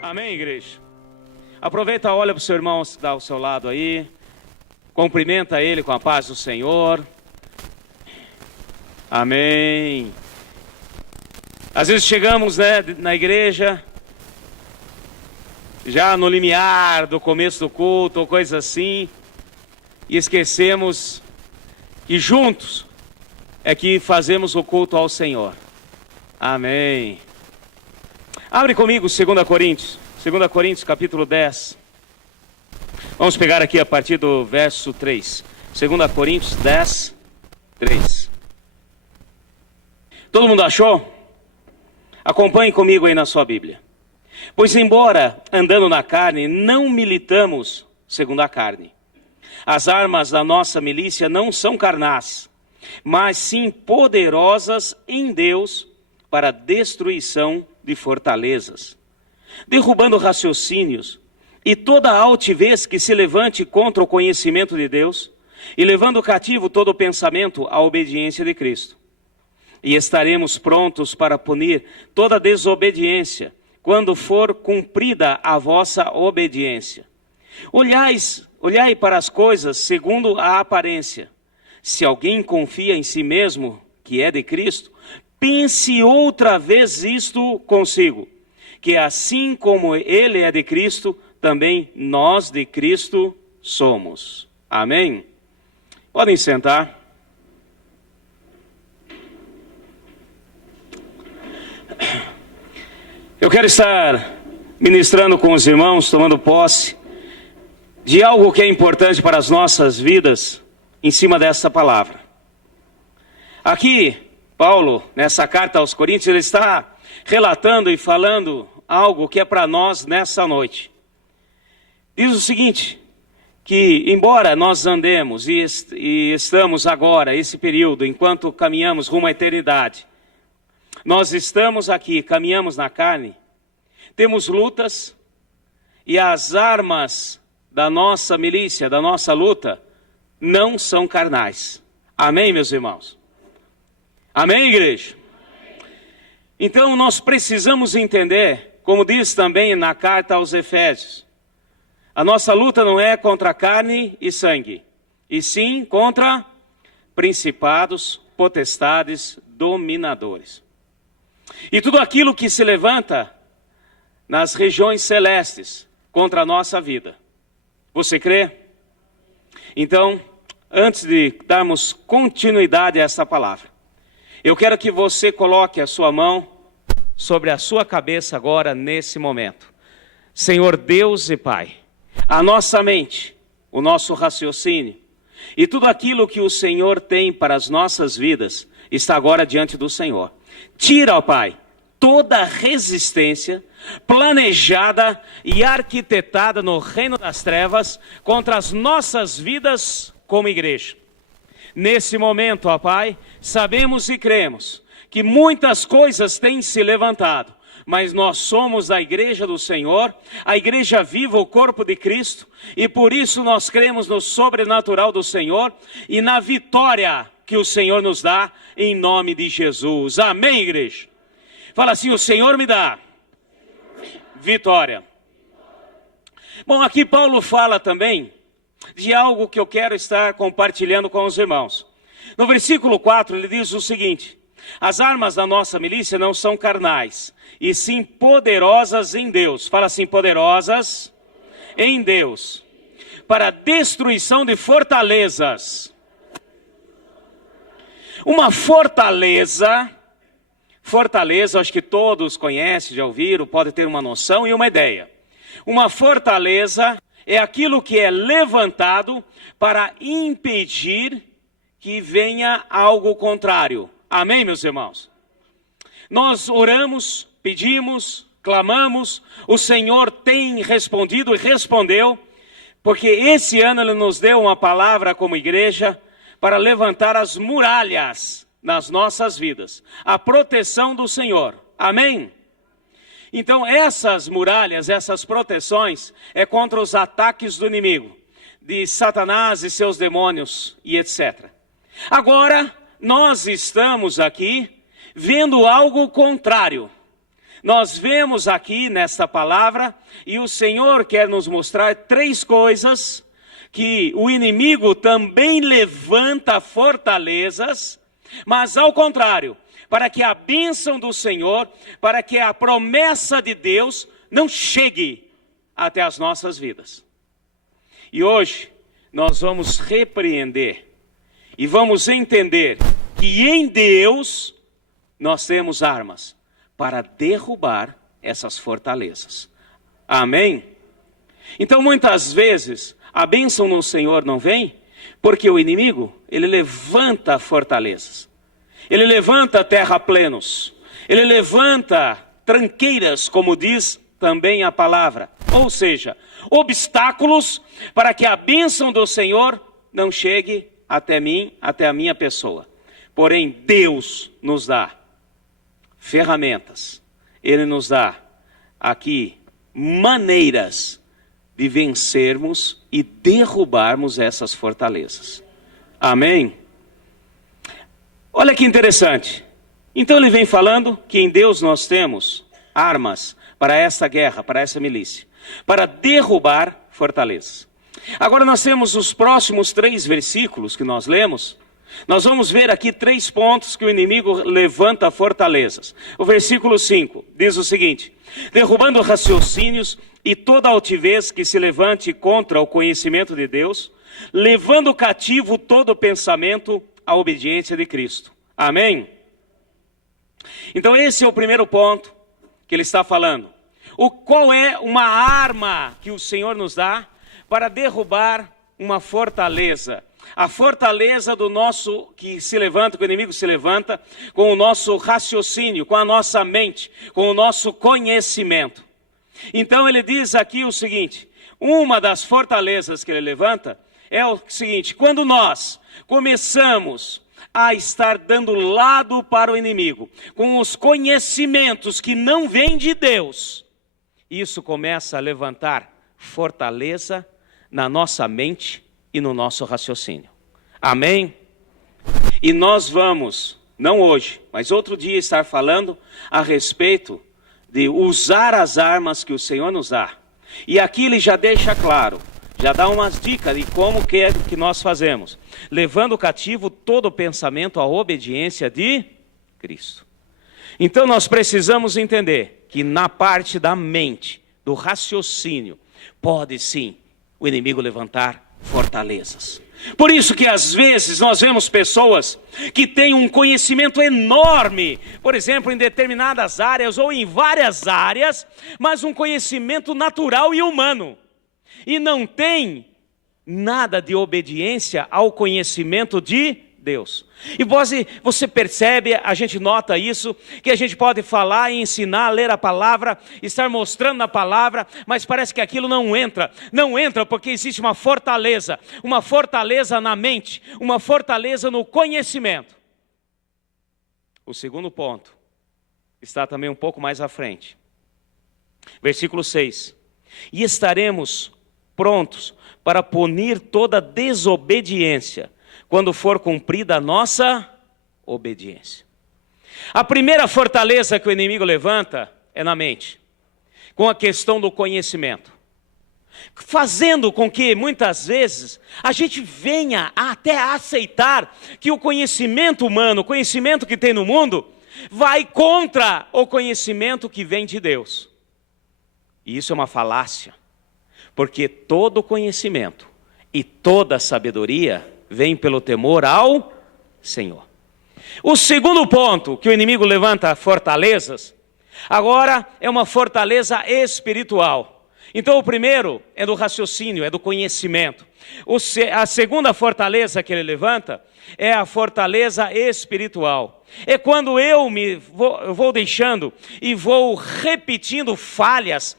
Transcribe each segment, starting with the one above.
Amém, igreja? Aproveita, olha para o seu irmão que está ao seu lado aí. Cumprimenta ele com a paz do Senhor. Amém. Às vezes chegamos, na igreja, já no limiar do começo do culto ou coisa assim, e esquecemos que juntos é que fazemos o culto ao Senhor. Amém. Abre comigo 2 Coríntios capítulo 10. Vamos pegar aqui a partir do verso 3. 2 Coríntios 10, 3. Todo mundo achou? Acompanhe comigo aí na sua Bíblia. Pois embora andando na carne, não militamos segundo a carne. As armas da nossa milícia não são carnais, mas sim poderosas em Deus para a destruição de fortalezas, derrubando raciocínios e toda altivez que se levante contra o conhecimento de Deus, e levando cativo todo o pensamento à obediência de Cristo. E estaremos prontos para punir toda desobediência, quando for cumprida a vossa obediência. Olhai para as coisas segundo a aparência. Se alguém confia em si mesmo, que é de Cristo, pense outra vez isto consigo, que assim como ele é de Cristo, também nós de Cristo somos. Amém? Podem sentar. Eu quero estar ministrando com os irmãos, tomando posse de algo que é importante para as nossas vidas, em cima dessa palavra. Aqui, Paulo, nessa carta aos Coríntios, ele está relatando e falando algo que é para nós nessa noite. Diz o seguinte, que embora nós andemos e estamos agora, esse período, enquanto caminhamos rumo à eternidade, nós estamos aqui, caminhamos na carne, temos lutas, e as armas da nossa milícia, da nossa luta, não são carnais. Amém, meus irmãos? Amém, igreja? Então nós precisamos entender, como diz também na carta aos Efésios, a nossa luta não é contra carne e sangue, e sim contra principados, potestades, dominadores. E tudo aquilo que se levanta nas regiões celestes contra a nossa vida. Você crê? Então, antes de darmos continuidade a esta palavra, eu quero que você coloque a sua mão sobre a sua cabeça agora, nesse momento. Senhor Deus e Pai, a nossa mente, o nosso raciocínio e tudo aquilo que o Senhor tem para as nossas vidas está agora diante do Senhor. Tira, ó Pai, toda resistência planejada e arquitetada no reino das trevas contra as nossas vidas como igreja. Nesse momento, ó Pai, sabemos e cremos que muitas coisas têm se levantado, mas nós somos a igreja do Senhor, a igreja viva, o corpo de Cristo, e por isso nós cremos no sobrenatural do Senhor e na vitória que o Senhor nos dá em nome de Jesus. Amém, igreja? Fala assim, o Senhor me dá vitória. Bom, aqui Paulo fala também de algo que eu quero estar compartilhando com os irmãos. No versículo 4 ele diz o seguinte: as armas da nossa milícia não são carnais, e sim poderosas em Deus. Fala assim, poderosas em Deus, para a destruição de fortalezas. Uma fortaleza, acho que todos conhecem, já ouviram, podem ter uma noção e uma ideia. Uma fortaleza é aquilo que é levantado para impedir que venha algo contrário. Amém, meus irmãos? Nós oramos, pedimos, clamamos, o Senhor tem respondido e respondeu, porque esse ano Ele nos deu uma palavra como igreja para levantar as muralhas nas nossas vidas, a proteção do Senhor. Amém? Então essas muralhas, essas proteções, é contra os ataques do inimigo, de Satanás e seus demônios e etc. Agora, nós estamos aqui vendo algo contrário. nós vemos aqui nesta palavra, e o Senhor quer nos mostrar 3 coisas, que o inimigo também levanta fortalezas, mas ao contrário, para que a bênção do Senhor, para que a promessa de Deus não chegue até as nossas vidas. E hoje nós vamos repreender e vamos entender que em Deus nós temos armas para derrubar essas fortalezas. Amém? Então muitas vezes a bênção no Senhor não vem porque o inimigo, ele levanta fortalezas. Ele levanta terraplenos. Ele levanta tranqueiras, como diz também a palavra. Ou seja, obstáculos para que a bênção do Senhor não chegue até mim, até a minha pessoa. Porém, Deus nos dá ferramentas. Ele nos dá aqui maneiras de vencermos e derrubarmos essas fortalezas. Amém? Olha que interessante. Então ele vem falando que em Deus nós temos armas para essa guerra, para essa milícia, para derrubar fortalezas. Agora nós temos os próximos 3 versículos que nós lemos. Nós vamos ver aqui 3 pontos que o inimigo levanta fortalezas. O versículo 5 diz o seguinte: derrubando raciocínios e toda altivez que se levante contra o conhecimento de Deus, levando cativo todo pensamento à obediência de Cristo. Amém? Então esse é o primeiro ponto que ele está falando. Qual é uma arma que o Senhor nos dá para derrubar uma fortaleza? A fortaleza do nosso, que se levanta, que o inimigo se levanta, com o nosso raciocínio, com a nossa mente, com o nosso conhecimento. Então ele diz aqui o seguinte: uma das fortalezas que ele levanta é o seguinte: quando nós começamos a estar dando lado para o inimigo, com os conhecimentos que não vêm de Deus, isso começa a levantar fortaleza na nossa mente e no nosso raciocínio. Amém? E nós vamos, não hoje, mas outro dia, estar falando a respeito de usar as armas que o Senhor nos dá. E aqui ele já deixa claro, já dá umas dicas de como que é que nós fazemos. Levando cativo todo pensamento à obediência de Cristo. Então nós precisamos entender que na parte da mente, do raciocínio, pode sim o inimigo levantar fortalezas. Por isso que às vezes nós vemos pessoas que têm um conhecimento enorme, por exemplo, em determinadas áreas ou em várias áreas, mas um conhecimento natural e humano, e não tem nada de obediência ao conhecimento de Deus. E você percebe, a gente nota isso, que a gente pode falar e ensinar, ler a palavra, estar mostrando na palavra, mas parece que aquilo não entra. Não entra porque existe uma fortaleza na mente, uma fortaleza no conhecimento. O segundo ponto está também um pouco mais à frente. Versículo 6. E estaremos prontos para punir toda desobediência, quando for cumprida a nossa obediência. A primeira fortaleza que o inimigo levanta é na mente, com a questão do conhecimento, fazendo com que muitas vezes a gente venha até aceitar que o conhecimento humano, o conhecimento que tem no mundo, vai contra o conhecimento que vem de Deus. E isso é uma falácia, porque todo conhecimento e toda sabedoria vem pelo temor ao Senhor. O segundo ponto que o inimigo levanta fortalezas, agora é uma fortaleza espiritual. Então o primeiro é do raciocínio, é do conhecimento. A segunda fortaleza que ele levanta é a fortaleza espiritual. É quando eu vou deixando e vou repetindo falhas,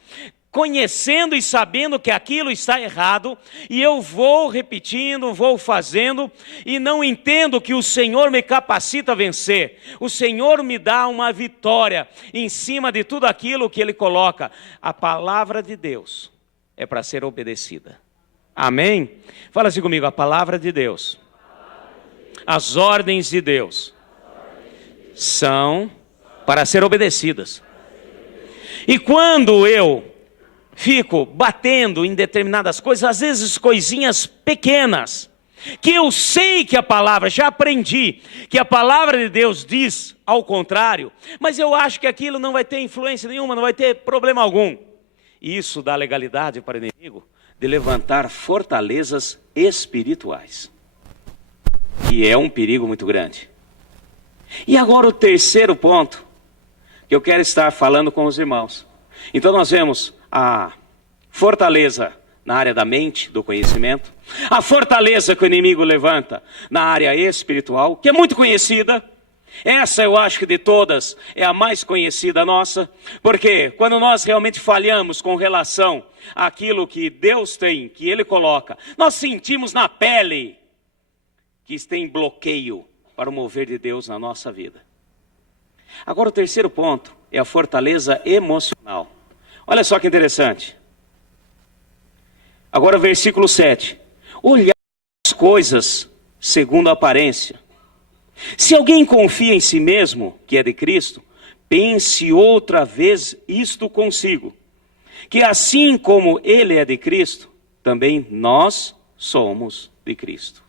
conhecendo e sabendo que aquilo está errado, e eu vou repetindo, vou fazendo, e não entendo que o Senhor me capacita a vencer. O Senhor me dá uma vitória em cima de tudo aquilo que Ele coloca. A palavra de Deus é para ser obedecida. Amém? Fala assim comigo: a palavra de Deus, as ordens de Deus são para ser obedecidas. E quando eu fico batendo em determinadas coisas, às vezes coisinhas pequenas, que eu sei que a palavra, já aprendi, que a palavra de Deus diz ao contrário, mas eu acho que aquilo não vai ter influência nenhuma, não vai ter problema algum. Isso dá legalidade para o inimigo de levantar fortalezas espirituais. E é um perigo muito grande. E agora o terceiro ponto, que eu quero estar falando com os irmãos. Então nós vemos a fortaleza na área da mente, do conhecimento. A fortaleza que o inimigo levanta na área espiritual, que é muito conhecida. Essa eu acho que de todas é a mais conhecida nossa. Porque quando nós realmente falhamos com relação àquilo que Deus tem, que Ele coloca, nós sentimos na pele que tem bloqueio para o mover de Deus na nossa vida. Agora o terceiro ponto é a fortaleza emocional. Olha só que interessante. Agora versículo 7. Olhar as coisas segundo a aparência. Se alguém confia em si mesmo, que é de Cristo, pense outra vez isto consigo, que assim como ele é de Cristo, também nós somos de Cristo.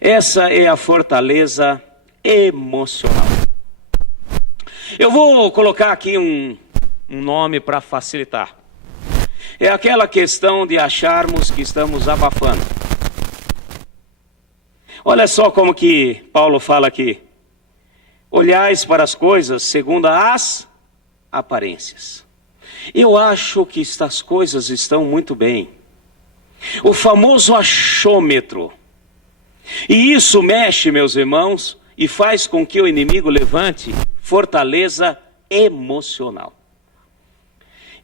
Essa é a fortaleza emocional. Eu vou colocar aqui um nome para facilitar. É aquela questão de acharmos que estamos abafando. Olha só como que Paulo fala aqui. Olhais para as coisas segundo as aparências. Eu acho que estas coisas estão muito bem. O famoso achômetro. E isso mexe, meus irmãos, e faz com que o inimigo levante fortaleza emocional.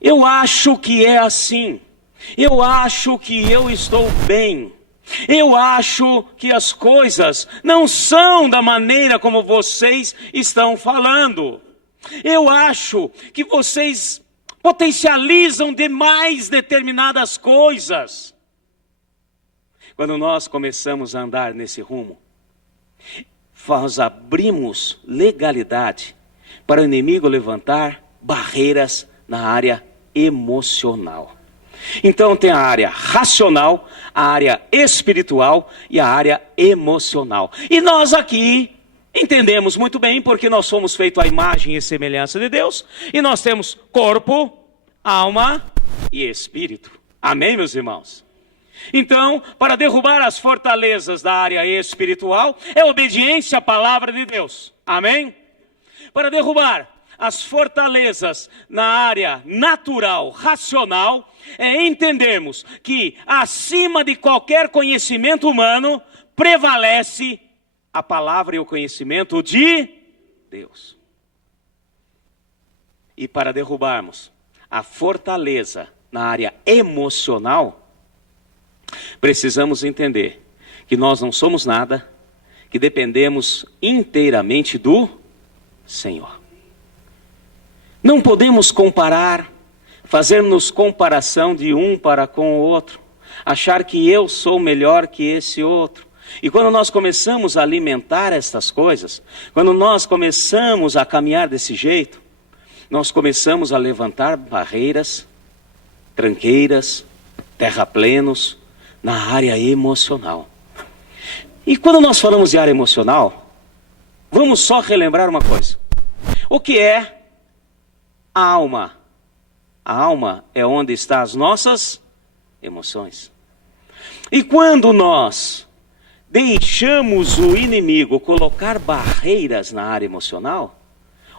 Eu acho que é assim. Eu acho que eu estou bem. Eu acho que as coisas não são da maneira como vocês estão falando. Eu acho que vocês potencializam demais determinadas coisas. Quando nós começamos a andar nesse rumo, nós abrimos legalidade para o inimigo levantar barreiras na área emocional. Então tem a área racional, a área espiritual e a área emocional. E nós aqui entendemos muito bem, porque nós somos feitos à imagem e semelhança de Deus, e nós temos corpo, alma e espírito. Amém, meus irmãos? Então, para derrubar as fortalezas da área espiritual, é obediência à palavra de Deus. Amém? Para derrubar as fortalezas na área natural, racional, é entendermos que acima de qualquer conhecimento humano, prevalece a palavra e o conhecimento de Deus. E para derrubarmos a fortaleza na área emocional, precisamos entender que nós não somos nada, que dependemos inteiramente do Senhor. Não podemos comparar, fazermos comparação de um para com o outro, achar que eu sou melhor que esse outro. E quando nós começamos a alimentar estas coisas, quando nós começamos a caminhar desse jeito, nós começamos a levantar barreiras, tranqueiras, terraplenos na área emocional. E quando nós falamos de área emocional, vamos só relembrar uma coisa. O que é a alma? A alma é onde estão as nossas emoções. E quando nós deixamos o inimigo colocar barreiras na área emocional,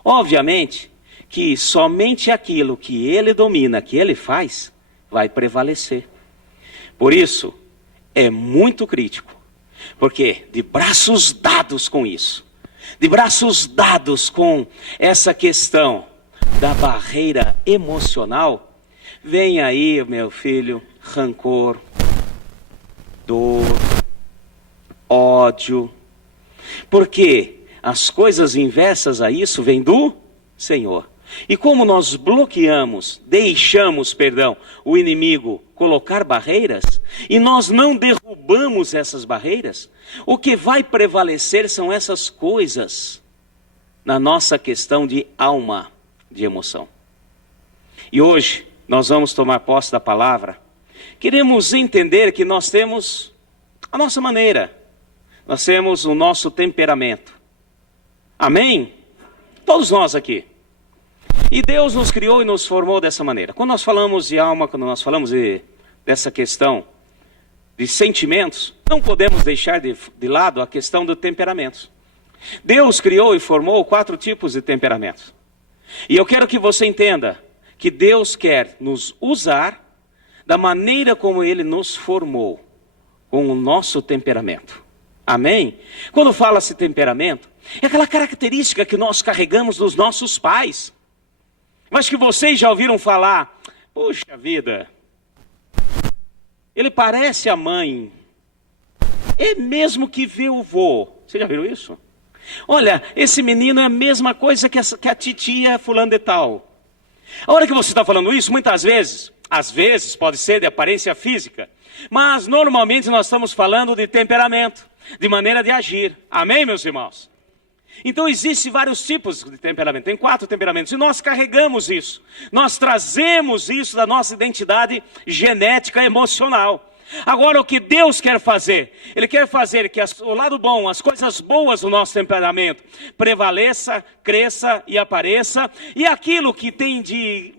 obviamente que somente aquilo que ele domina, que ele faz, vai prevalecer. Por isso, é muito crítico, porque de braços dados com isso, de braços dados com essa questão da barreira emocional, vem aí, meu filho, rancor, dor, ódio, porque as coisas inversas a isso vêm do Senhor. E como nós deixamos, o inimigo colocar barreiras, e nós não derrubamos essas barreiras, o que vai prevalecer são essas coisas na nossa questão de alma, de emoção. E hoje nós vamos tomar posse da palavra. Queremos entender que nós temos a nossa maneira, nós temos o nosso temperamento. Amém? Todos nós aqui. E Deus nos criou e nos formou dessa maneira. Quando nós falamos de alma, quando nós falamos dessa questão de sentimentos, não podemos deixar de lado a questão do temperamento. Deus criou e formou 4 tipos de temperamentos. E eu quero que você entenda que Deus quer nos usar da maneira como Ele nos formou, com o nosso temperamento. Amém? Quando fala-se temperamento, é aquela característica que nós carregamos dos nossos pais. Mas que vocês já ouviram falar, puxa vida, ele parece a mãe, é mesmo que vê o vô. Vocês já viram isso? Olha, esse menino é a mesma coisa que a titia fulano de tal. A hora que você está falando isso, muitas vezes, às vezes pode ser de aparência física, mas normalmente nós estamos falando de temperamento, de maneira de agir. Amém, meus irmãos? Então existem vários tipos de temperamento, tem 4 temperamentos, e nós carregamos isso, nós trazemos isso da nossa identidade genética emocional. Agora o que Deus quer fazer? Ele quer fazer que o lado bom, as coisas boas do nosso temperamento prevaleça, cresça e apareça, e aquilo que tem de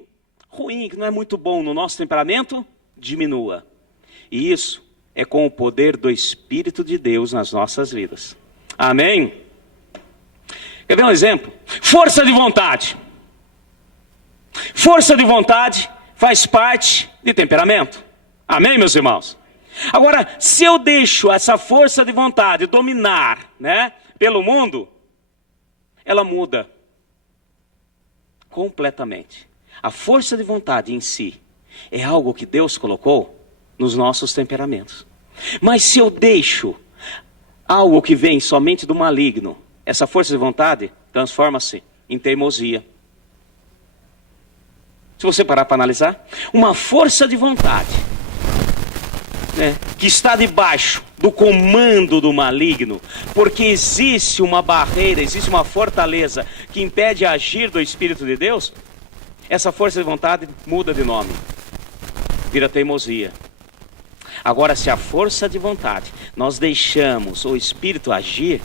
ruim, que não é muito bom no nosso temperamento, diminua. E isso é com o poder do Espírito de Deus nas nossas vidas. Amém? Quer ver um exemplo? Força de vontade. Força de vontade faz parte de temperamento. Amém, meus irmãos? Agora, se eu deixo essa força de vontade dominar, pelo mundo, ela muda completamente. A força de vontade em si é algo que Deus colocou nos nossos temperamentos. Mas se eu deixo algo que vem somente do maligno, essa força de vontade transforma-se em teimosia. Se você parar para analisar, uma força de vontade, que está debaixo do comando do maligno, porque existe uma barreira, existe uma fortaleza que impede a agir do Espírito de Deus, essa força de vontade muda de nome, vira teimosia. Agora, se a força de vontade, nós deixamos o Espírito agir,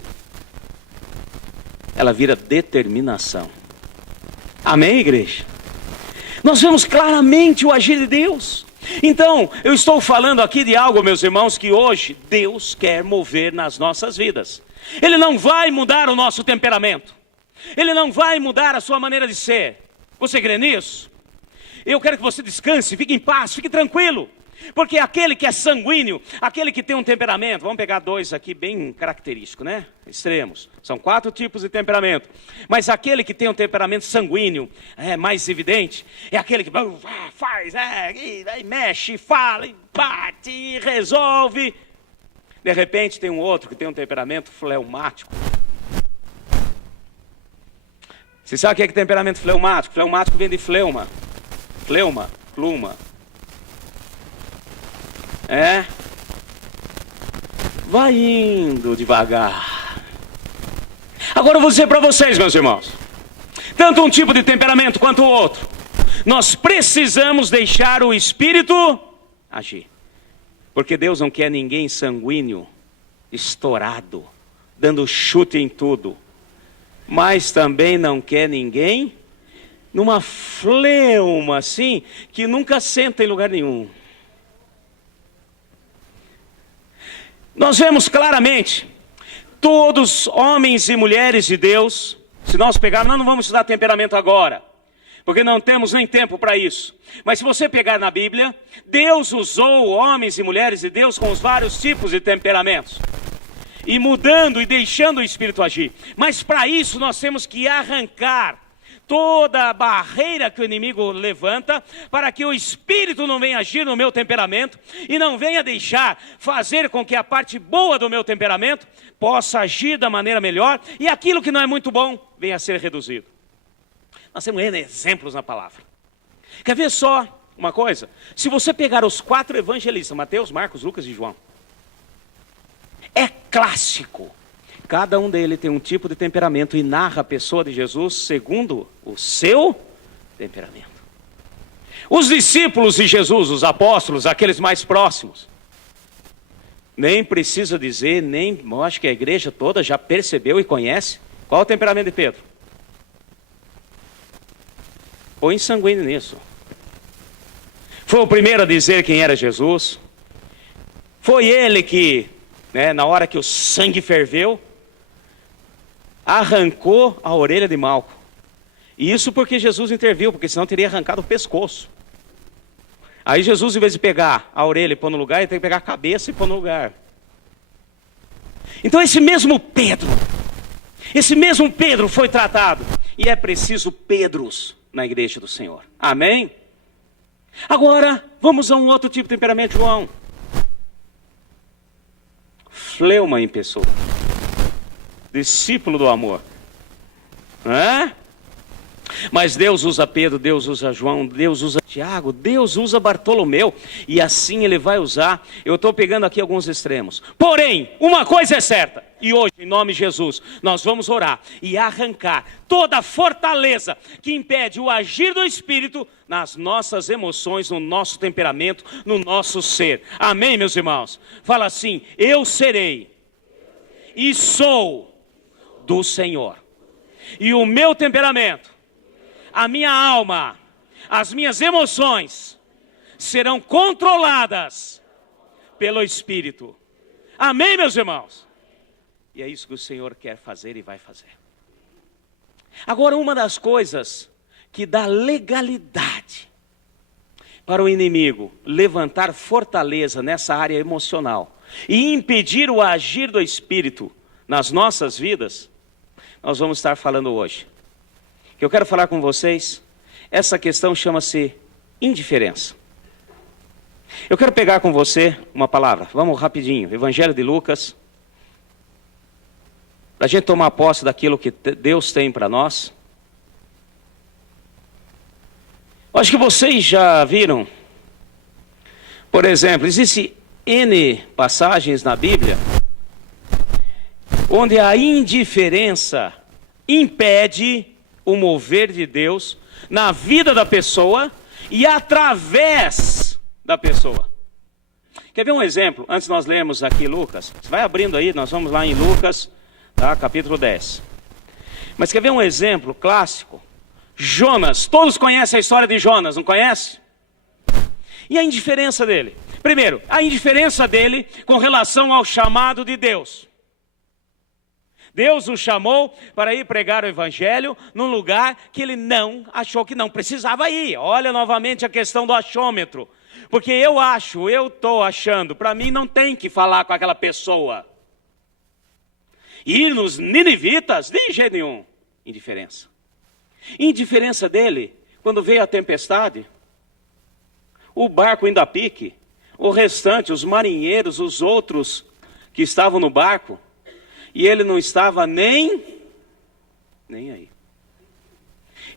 ela vira determinação. Amém, igreja? Nós vemos claramente o agir de Deus. Então, eu estou falando aqui de algo, meus irmãos, que hoje Deus quer mover nas nossas vidas. Ele não vai mudar o nosso temperamento. Ele não vai mudar a sua maneira de ser. Você crê nisso? Eu quero que você descanse, fique em paz, fique tranquilo. Porque aquele que é sanguíneo, aquele que tem um temperamento, vamos pegar 2 aqui bem característicos, extremos. São 4 tipos de temperamento. Mas aquele que tem um temperamento sanguíneo, mais evidente, é aquele que faz, mexe, fala, bate, resolve. De repente tem um outro que tem um temperamento fleumático. Você sabe o que é temperamento fleumático? Fleumático vem de fleuma. Fleuma, pluma. Vai indo devagar. Agora eu vou dizer para vocês, meus irmãos, tanto um tipo de temperamento quanto o outro, nós precisamos deixar o Espírito agir. Porque Deus não quer ninguém sanguíneo, estourado, dando chute em tudo. Mas também não quer ninguém numa fleuma assim, que nunca senta em lugar nenhum. Nós vemos claramente, todos homens e mulheres de Deus, se nós pegarmos, nós não vamos estudar temperamento agora, porque não temos nem tempo para isso. Mas se você pegar na Bíblia, Deus usou homens e mulheres de Deus com os vários tipos de temperamentos. E mudando e deixando o Espírito agir. Mas para isso nós temos que arrancar toda a barreira que o inimigo levanta, para que o Espírito não venha agir no meu temperamento e não venha deixar fazer com que a parte boa do meu temperamento possa agir da maneira melhor e aquilo que não é muito bom venha a ser reduzido. Nós temos N exemplos na palavra. Quer ver só uma coisa? Se você pegar os 4 evangelistas, Mateus, Marcos, Lucas e João, é clássico. Cada um deles tem um tipo de temperamento e narra a pessoa de Jesus segundo o seu temperamento. Os discípulos de Jesus, os apóstolos, aqueles mais próximos, nem precisa dizer, eu acho que a igreja toda já percebeu e conhece qual é o temperamento de Pedro. Põe sanguíneo nisso. Foi o primeiro a dizer quem era Jesus. Foi ele que, na hora que o sangue ferveu, arrancou a orelha de Malco. E isso porque Jesus interviu, porque senão teria arrancado o pescoço. Aí Jesus, em vez de pegar a orelha e pôr no lugar, ele tem que pegar a cabeça e pôr no lugar. Então esse mesmo Pedro foi tratado. E é preciso Pedros na igreja do Senhor. Amém? Agora, vamos a um outro tipo de temperamento, João. Fleuma em pessoa. Discípulo do amor. Não é? Mas Deus usa Pedro, Deus usa João, Deus usa Tiago, Deus usa Bartolomeu. E assim ele vai usar. Eu estou pegando aqui alguns extremos. Porém, uma coisa é certa. E hoje, em nome de Jesus, nós vamos orar e arrancar toda a fortaleza que impede o agir do Espírito nas nossas emoções, no nosso temperamento, no nosso ser. Amém, meus irmãos? Fala assim: eu serei e sou do Senhor. E o meu temperamento, a minha alma, as minhas emoções serão controladas pelo Espírito. Amém, meus irmãos? E é isso que o Senhor quer fazer e vai fazer. Agora, uma das coisas que dá legalidade para o inimigo levantar fortaleza nessa área emocional e impedir o agir do Espírito nas nossas vidas, nós vamos estar falando hoje. Que eu quero falar com vocês, essa questão chama-se indiferença. Eu quero pegar com você uma palavra, vamos rapidinho, Evangelho de Lucas, para a gente tomar posse daquilo que Deus tem para nós. Acho que vocês já viram, por exemplo, existem N passagens na Bíblia, onde a indiferença impede o mover de Deus na vida da pessoa e através da pessoa. Quer ver um exemplo? Antes nós lermos aqui Lucas, você vai abrindo aí, nós vamos lá em Lucas, tá? Capítulo 10. Mas quer ver um exemplo clássico? Jonas, todos conhecem a história de Jonas, não conhece? E a indiferença dele? Primeiro, a indiferença dele com relação ao chamado de Deus. Deus o chamou para ir pregar o evangelho num lugar que ele não achou que não precisava ir. Olha novamente a questão do achômetro. Porque eu estou achando, para mim não tem que falar com aquela pessoa. Ir nos ninivitas, de jeito nenhum. Indiferença. Indiferença dele, quando veio a tempestade, o barco indo a pique, o restante, os marinheiros, os outros que estavam no barco, e ele não estava nem aí.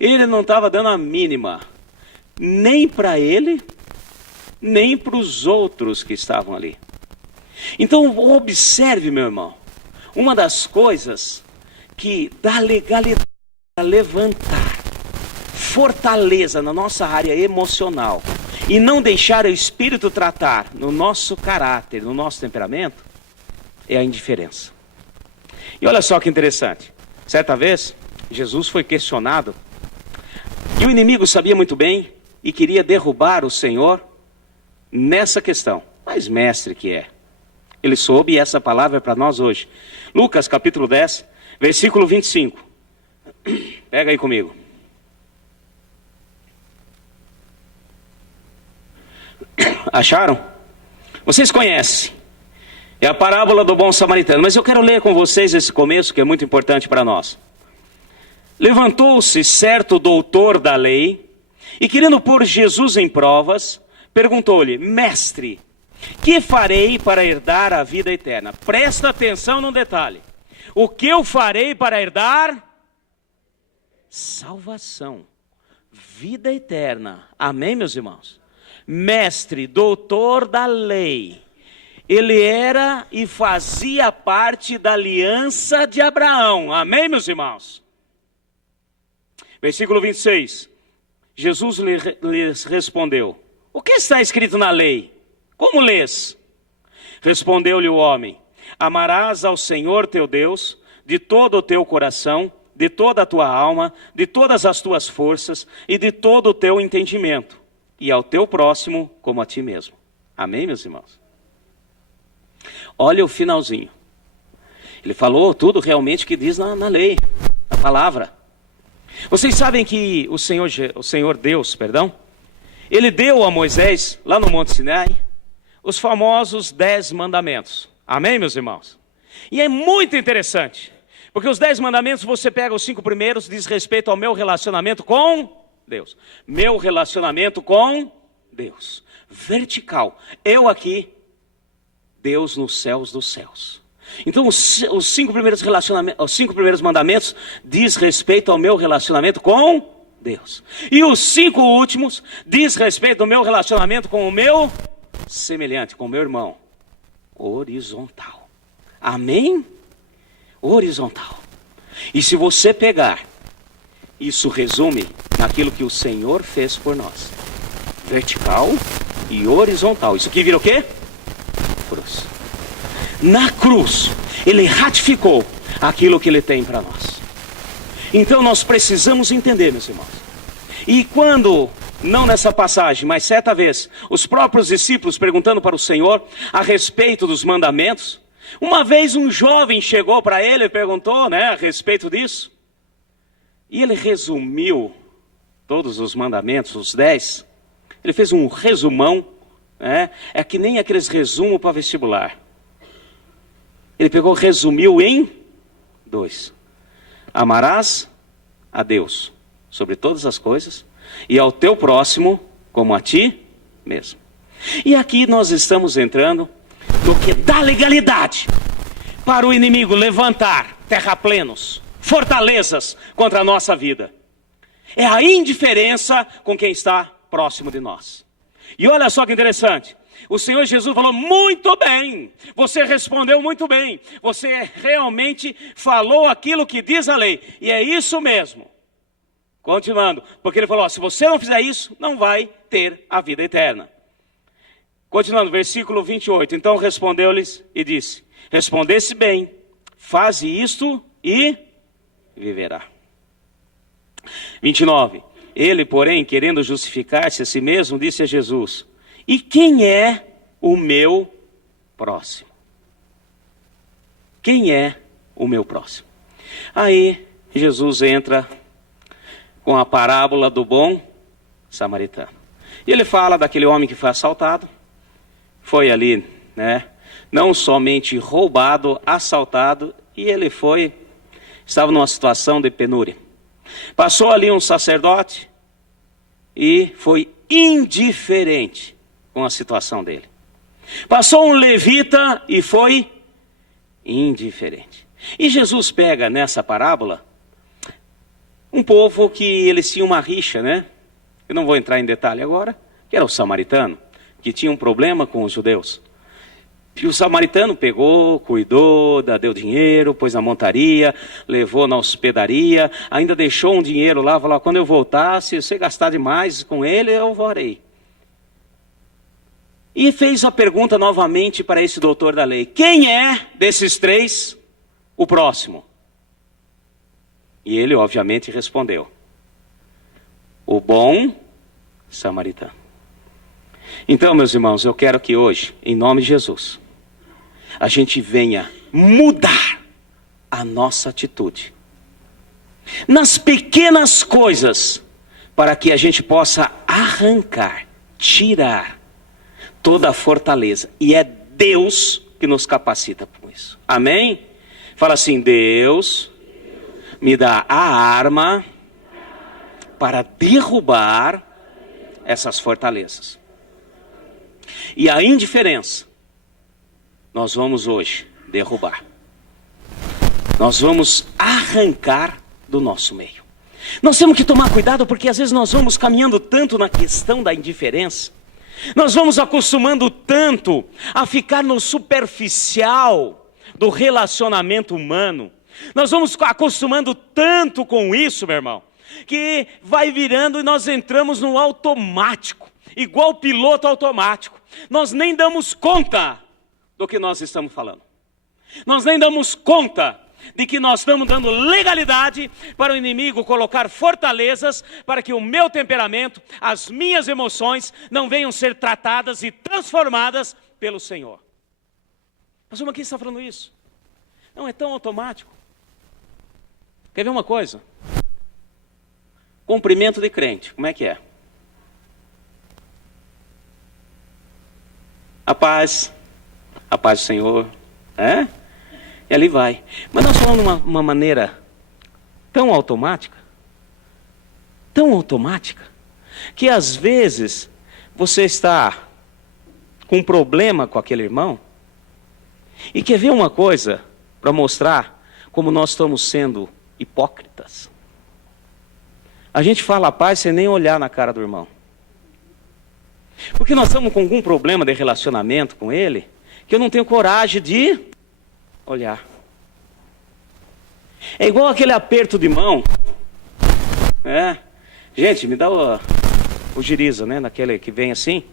Ele não estava dando a mínima, nem para ele, nem para os outros que estavam ali. Então observe, meu irmão, uma das coisas que dá legalidade a levantar fortaleza na nossa área emocional e não deixar o Espírito tratar no nosso caráter, no nosso temperamento, é a indiferença. E olha só que interessante, certa vez Jesus foi questionado e o inimigo sabia muito bem e queria derrubar o Senhor nessa questão, mas mestre que é, ele soube, e essa palavra é para nós hoje. Lucas capítulo 10, versículo 25, pega aí comigo. Acharam? Vocês conhecem. É a parábola do bom samaritano, mas eu quero ler com vocês esse começo que é muito importante para nós. Levantou-se certo doutor da lei e, querendo pôr Jesus em provas, perguntou-lhe: mestre, que farei para herdar a vida eterna? Presta atenção num detalhe. O que eu farei para herdar? Salvação, vida eterna. Amém, meus irmãos? Mestre, doutor da lei. Ele era e fazia parte da aliança de Abraão. Amém, meus irmãos? Versículo 26. Jesus lhes respondeu: o que está escrito na lei? Como lês? Respondeu-lhe o homem: amarás ao Senhor teu Deus de todo o teu coração, de toda a tua alma, de todas as tuas forças e de todo o teu entendimento, e ao teu próximo como a ti mesmo. Amém, meus irmãos? Olha o finalzinho. Ele falou tudo realmente que diz na lei, na palavra. Vocês sabem que o Senhor Deus, Ele deu a Moisés, lá no Monte Sinai, os famosos 10 mandamentos. Amém, meus irmãos? E é muito interessante, porque os 10 mandamentos, você pega os 5 primeiros, diz respeito ao meu relacionamento com Deus. Meu relacionamento com Deus. Vertical. Eu aqui, Deus nos céus dos céus. Então os 5 primeiros mandamentos diz respeito ao meu relacionamento com Deus. E os 5 últimos diz respeito ao meu relacionamento com o meu semelhante, com o meu irmão. Horizontal. Amém? Horizontal. E se você pegar, isso resume naquilo que o Senhor fez por nós. Vertical e horizontal. Isso aqui vira o quê? Cruz. Na cruz, Ele ratificou aquilo que Ele tem para nós. Então nós precisamos entender, meus irmãos. E quando, não nessa passagem, mas certa vez, os próprios discípulos perguntando para o Senhor a respeito dos mandamentos, uma vez um jovem chegou para ele e perguntou, a respeito disso. E ele resumiu todos os mandamentos, os 10. Ele fez um resumão, é que nem aqueles resumos para vestibular. Ele pegou, resumiu em 2. Amarás a Deus sobre todas as coisas e ao teu próximo como a ti mesmo. E aqui nós estamos entrando no que dá legalidade para o inimigo levantar terraplenos, fortalezas contra a nossa vida. É a indiferença com quem está próximo de nós. E olha só que interessante. O Senhor Jesus falou muito bem, você respondeu muito bem, você realmente falou aquilo que diz a lei, e é isso mesmo. Continuando, porque ele falou, se você não fizer isso, não vai ter a vida eterna. Continuando, versículo 28, então respondeu-lhes e disse, respondesse bem, faze isto e viverá. 29, ele porém, querendo justificar-se a si mesmo, disse a Jesus, e quem é o meu próximo? Quem é o meu próximo? Aí Jesus entra com a parábola do bom samaritano. E ele fala daquele homem que foi assaltado. Foi ali, não somente roubado, assaltado, e ele estava numa situação de penúria. Passou ali um sacerdote e foi indiferente com a situação dele. Passou um levita e foi indiferente. E Jesus pega nessa parábola um povo que eles tinham uma rixa, Eu não vou entrar em detalhe agora, que era o samaritano, que tinha um problema com os judeus. E o samaritano pegou, cuidou, deu dinheiro, pôs na montaria, levou na hospedaria, ainda deixou um dinheiro lá, falou, quando eu voltar, se você gastar demais com ele, eu vorei. E fez a pergunta novamente para esse doutor da lei, quem é desses 3 o próximo? E ele obviamente respondeu, o bom samaritano. Então, meus irmãos, eu quero que hoje, em nome de Jesus, a gente venha mudar a nossa atitude nas pequenas coisas, para que a gente possa arrancar, tirar toda a fortaleza. E é Deus que nos capacita com isso. Amém? Fala assim, Deus me dá a arma para derrubar essas fortalezas. E a indiferença, nós vamos hoje derrubar. Nós vamos arrancar do nosso meio. Nós temos que tomar cuidado, porque às vezes nós vamos caminhando tanto na questão da indiferença. Nós vamos acostumando tanto a ficar no superficial do relacionamento humano. Nós vamos acostumando tanto com isso, meu irmão, que vai virando e nós entramos no automático, igual piloto automático. Nós nem damos conta do que nós estamos falando. Nós nem damos conta de que nós estamos dando legalidade para o inimigo colocar fortalezas para que o meu temperamento, as minhas emoções não venham ser tratadas e transformadas pelo Senhor. Mas como aqui está falando isso? Não é tão automático. Quer ver uma coisa? Cumprimento de crente, como é que é? A paz do Senhor, e ali vai. Mas nós falamos de uma maneira tão automática, que às vezes você está com um problema com aquele irmão, e quer ver uma coisa para mostrar como nós estamos sendo hipócritas? A gente fala a paz sem nem olhar na cara do irmão. Porque nós estamos com algum problema de relacionamento com ele, que eu não tenho coragem de olhar. É igual aquele aperto de mão. Gente, me dá o giriza, né? Naquele que vem assim.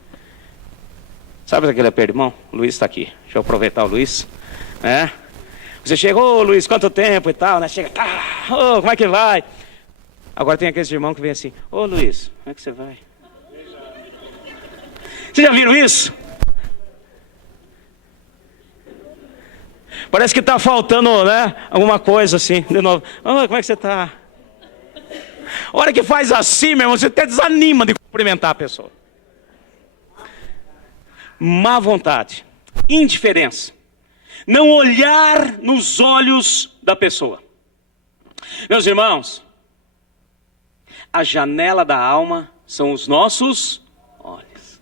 Sabe aquele aperto de mão? O Luiz está aqui. Deixa eu aproveitar o Luiz. Você chega, ô Luiz, quanto tempo e tal, né? Chega, como é que vai? Agora tem aquele irmão que vem assim, ô Luiz, como é que você vai? Vocês já viram isso? Parece que está faltando, né, alguma coisa assim, de novo. Como é que você está? A hora que faz assim, meu irmão, você até desanima de cumprimentar a pessoa. Má vontade, indiferença, não olhar nos olhos da pessoa. Meus irmãos, a janela da alma são os nossos olhos.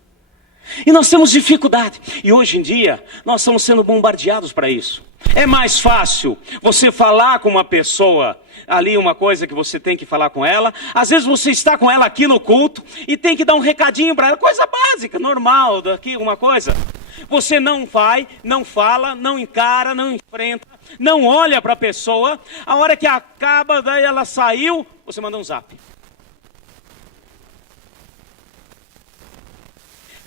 E nós temos dificuldade. E hoje em dia, nós estamos sendo bombardeados para isso. É mais fácil você falar com uma pessoa, ali uma coisa que você tem que falar com ela. Às vezes você está com ela aqui no culto e tem que dar um recadinho para ela. Coisa básica, normal, daqui uma coisa. Você não vai, não fala, não encara, não enfrenta, não olha para a pessoa. A hora que acaba, daí ela saiu, você manda um zap.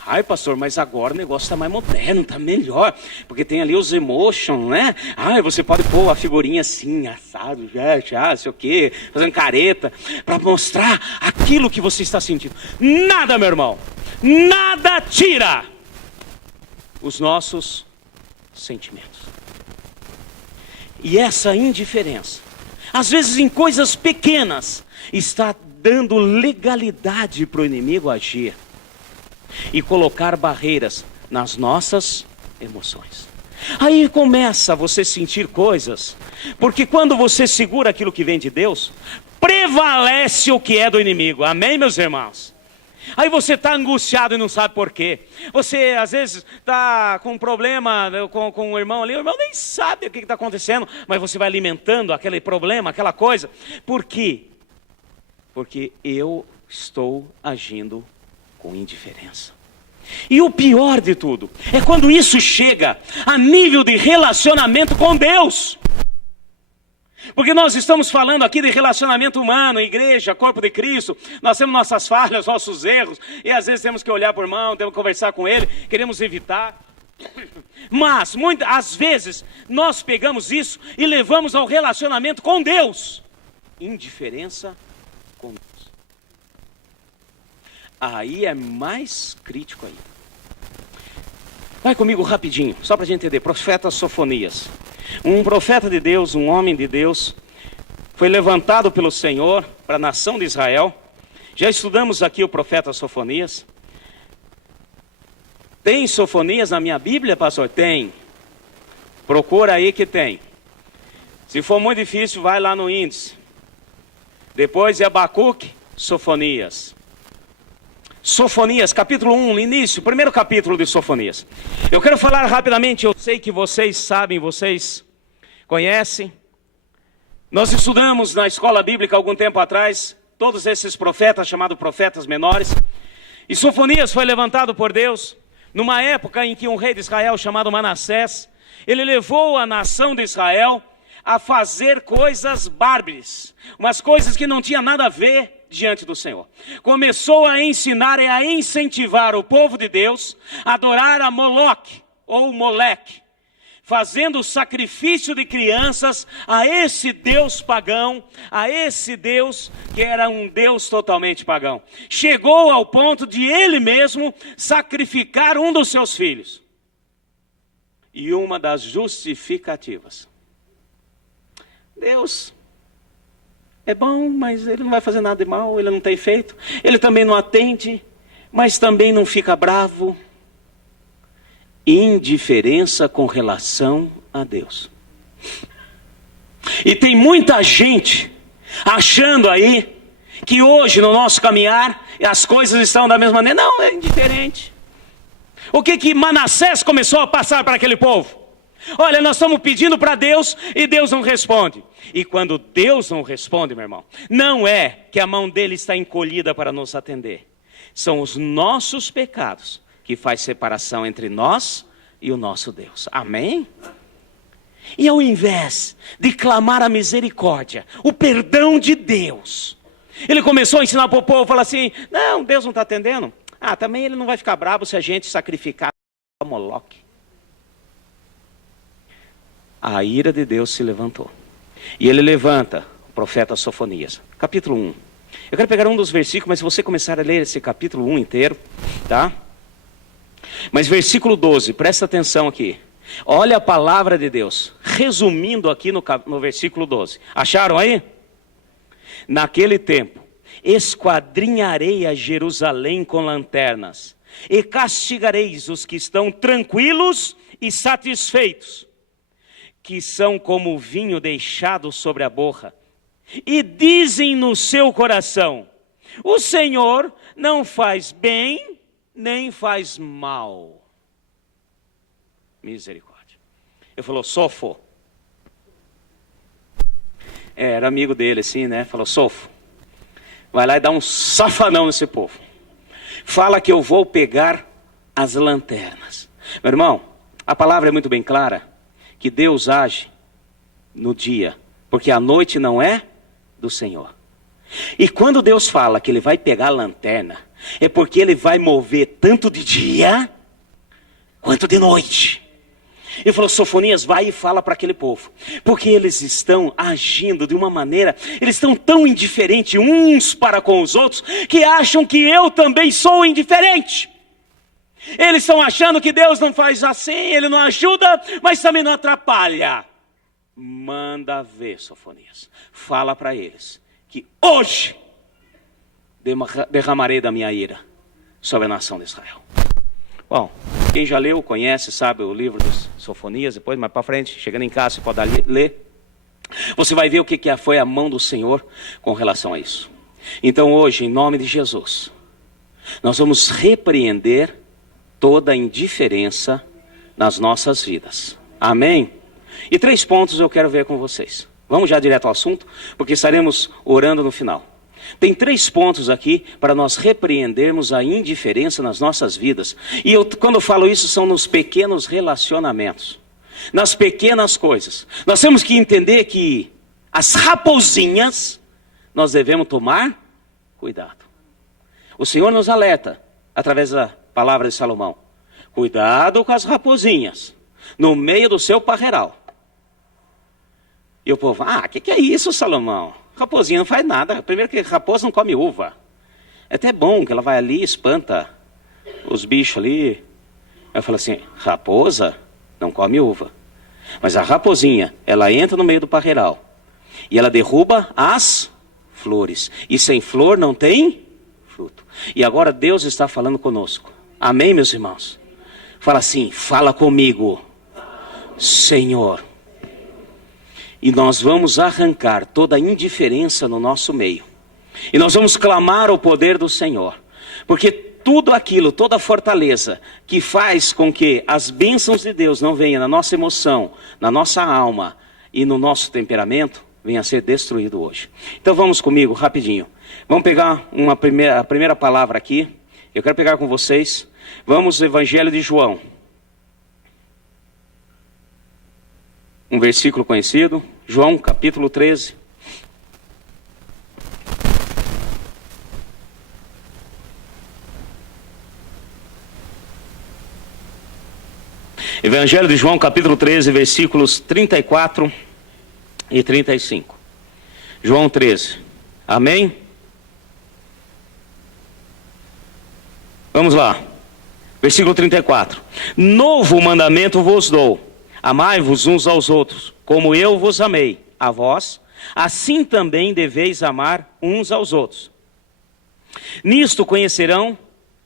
Ai, pastor, mas agora o negócio está mais moderno, está melhor. Porque tem ali os emotions, né? Ai, você pode pôr a figurinha assim, assado, já, sei o quê, fazendo careta, para mostrar aquilo que você está sentindo. Nada, meu irmão, nada tira os nossos sentimentos. E essa indiferença, às vezes em coisas pequenas, está dando legalidade para o inimigo agir e colocar barreiras nas nossas emoções. Aí começa você sentir coisas, porque quando você segura aquilo que vem de Deus, prevalece o que é do inimigo. Amém, meus irmãos? Aí você está angustiado e não sabe por quê. Você às vezes está com um problema com o irmão ali, o irmão nem sabe o que está acontecendo, mas você vai alimentando aquele problema, aquela coisa. Por quê? Porque eu estou agindo com indiferença. E o pior de tudo é quando isso chega a nível de relacionamento com Deus. Porque nós estamos falando aqui de relacionamento humano, igreja, corpo de Cristo. Nós temos nossas falhas, nossos erros, e às vezes temos que olhar para o irmão, temos que conversar com ele, queremos evitar. Mas, às vezes, nós pegamos isso e levamos ao relacionamento com Deus. Indiferença com Deus. Aí é mais crítico aí. Vai comigo rapidinho, só para a gente entender. Profeta Sofonias. Um profeta de Deus, um homem de Deus, foi levantado pelo Senhor para a nação de Israel. Já estudamos aqui o profeta Sofonias. Tem Sofonias na minha Bíblia, pastor? Tem. Procura aí que tem. Se for muito difícil, vai lá no índice. Depois é Abacuque, Sofonias. Sofonias, capítulo 1, início, primeiro capítulo de Sofonias. Eu quero falar rapidamente, eu sei que vocês sabem, vocês conhecem. Nós estudamos na escola bíblica algum tempo atrás, todos esses profetas, chamados profetas menores. E Sofonias foi levantado por Deus, numa época em que um rei de Israel chamado Manassés, ele levou a nação de Israel a fazer coisas bárbaras, umas coisas que não tinham nada a ver diante do Senhor. Começou a ensinar e a incentivar o povo de Deus a adorar a Moloque ou Moleque, fazendo sacrifício de crianças a esse Deus pagão, a esse Deus que era um Deus totalmente pagão. Chegou ao ponto de ele mesmo sacrificar um dos seus filhos. E uma das justificativas: Deus é bom, mas ele não vai fazer nada de mal, ele não tem feito. Ele também não atende, mas também não fica bravo. Indiferença com relação a Deus. E tem muita gente achando aí que hoje no nosso caminhar as coisas estão da mesma maneira. Não, é indiferente. O que Manassés começou a passar para aquele povo? Olha, nós estamos pedindo para Deus e Deus não responde. E quando Deus não responde, meu irmão, não é que a mão dele está encolhida para nos atender. São os nossos pecados que faz separação entre nós e o nosso Deus. Amém? E ao invés de clamar a misericórdia, o perdão de Deus, ele começou a ensinar para o povo, falar assim: não, Deus não está atendendo. Também ele não vai ficar bravo se a gente sacrificar a Moloque. A ira de Deus se levantou. E ele levanta o profeta Sofonias. Capítulo 1. Eu quero pegar um dos versículos, mas se você começar a ler esse capítulo 1 inteiro, tá? Mas versículo 12, presta atenção aqui. Olha a palavra de Deus, resumindo aqui no versículo 12. Acharam aí? Naquele tempo, esquadrinharei a Jerusalém com lanternas, e castigareis os que estão tranquilos e satisfeitos, que são como vinho deixado sobre a borra, e dizem no seu coração: o Senhor não faz bem, nem faz mal. Misericórdia. Ele falou: Sofo. Era amigo dele assim, né? Falou: Sofo, vai lá e dá um safanão nesse povo. Fala que eu vou pegar as lanternas. Meu irmão, a palavra é muito bem clara, que Deus age no dia, porque a noite não é do Senhor. E quando Deus fala que ele vai pegar a lanterna, é porque ele vai mover tanto de dia quanto de noite. Ele falou: Sofonias, vai e fala para aquele povo, porque eles estão agindo de uma maneira, eles estão tão indiferentes uns para com os outros, que acham que eu também sou indiferente. Eles estão achando que Deus não faz assim, ele não ajuda, mas também não atrapalha. Manda ver, Sofonias, fala para eles que hoje derramarei da minha ira sobre a nação de Israel. Bom, quem já leu, conhece, sabe o livro dos Sofonias, depois mais para frente, chegando em casa, você pode ler. Você vai ver o que foi a mão do Senhor com relação a isso. Então hoje, em nome de Jesus, nós vamos repreender toda a indiferença nas nossas vidas. Amém? E 3 pontos eu quero ver com vocês. Vamos já direto ao assunto, porque estaremos orando no final. Tem 3 pontos aqui para nós repreendermos a indiferença nas nossas vidas. E quando eu falo isso, são nos pequenos relacionamentos, nas pequenas coisas. Nós temos que entender que as raposinhas, nós devemos tomar cuidado. O Senhor nos alerta, através da palavra de Salomão: cuidado com as raposinhas no meio do seu parreiral. E o povo: que é isso, Salomão? Raposinha não faz nada. Primeiro que raposa não come uva. É até bom que ela vai ali e espanta os bichos ali. Eu falo assim: raposa não come uva. Mas a raposinha, ela entra no meio do parreiral e ela derruba as flores. E sem flor não tem fruto. E agora Deus está falando conosco. Amém, meus irmãos? Fala assim: fala comigo, Senhor. E nós vamos arrancar toda a indiferença no nosso meio. E nós vamos clamar o poder do Senhor. Porque tudo aquilo, toda a fortaleza que faz com que as bênçãos de Deus não venham na nossa emoção, na nossa alma e no nosso temperamento, venha a ser destruído hoje. Então vamos comigo, rapidinho. Vamos pegar a primeira palavra aqui. Eu quero pegar com vocês. Vamos ao Evangelho de João. um versículo conhecido, João capítulo 13. Evangelho de João capítulo 13, versículos 34 e 35. João 13. Amém? Vamos lá. Versículo 34. Novo mandamento vos dou: amai-vos uns aos outros, como eu vos amei a vós, assim também deveis amar uns aos outros. Nisto conhecerão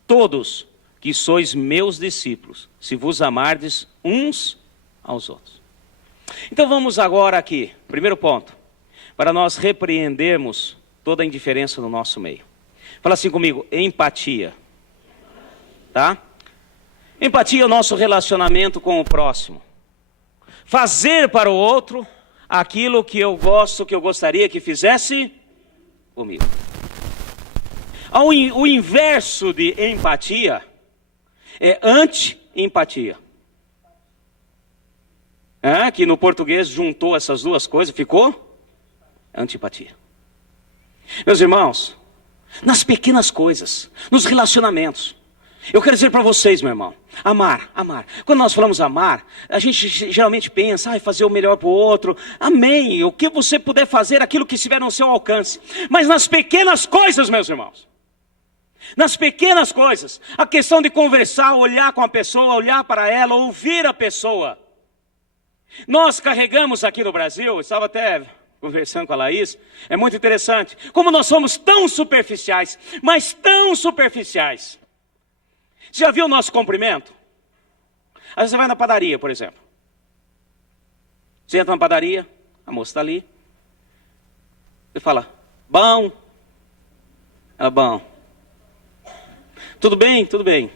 todos que sois meus discípulos, se vos amardes uns aos outros. Então vamos agora aqui, primeiro ponto, para nós repreendermos toda a indiferença no nosso meio. Fala assim comigo: empatia. Tá? Empatia é o nosso relacionamento com o próximo. Fazer para o outro aquilo que eu gosto, que eu gostaria que fizesse comigo. O inverso de empatia é anti-empatia. Que no português juntou essas duas coisas, ficou antipatia. Meus irmãos, nas pequenas coisas, nos relacionamentos, eu quero dizer para vocês, meu irmão, amar. Quando nós falamos amar, a gente geralmente pensa, fazer o melhor para o outro. Amém, o que você puder fazer, aquilo que estiver no seu alcance. Mas nas pequenas coisas, meus irmãos, nas pequenas coisas, a questão de conversar, olhar com a pessoa, olhar para ela, ouvir a pessoa. Nós carregamos aqui no Brasil, eu estava até conversando com a Laís, é muito interessante, como nós somos tão superficiais, mas tão superficiais. Você já viu o nosso cumprimento? Às vezes você vai na padaria, por exemplo. Você entra na padaria, a moça está ali. Você fala, bom. Ela, bom. Tudo bem? Tudo bem.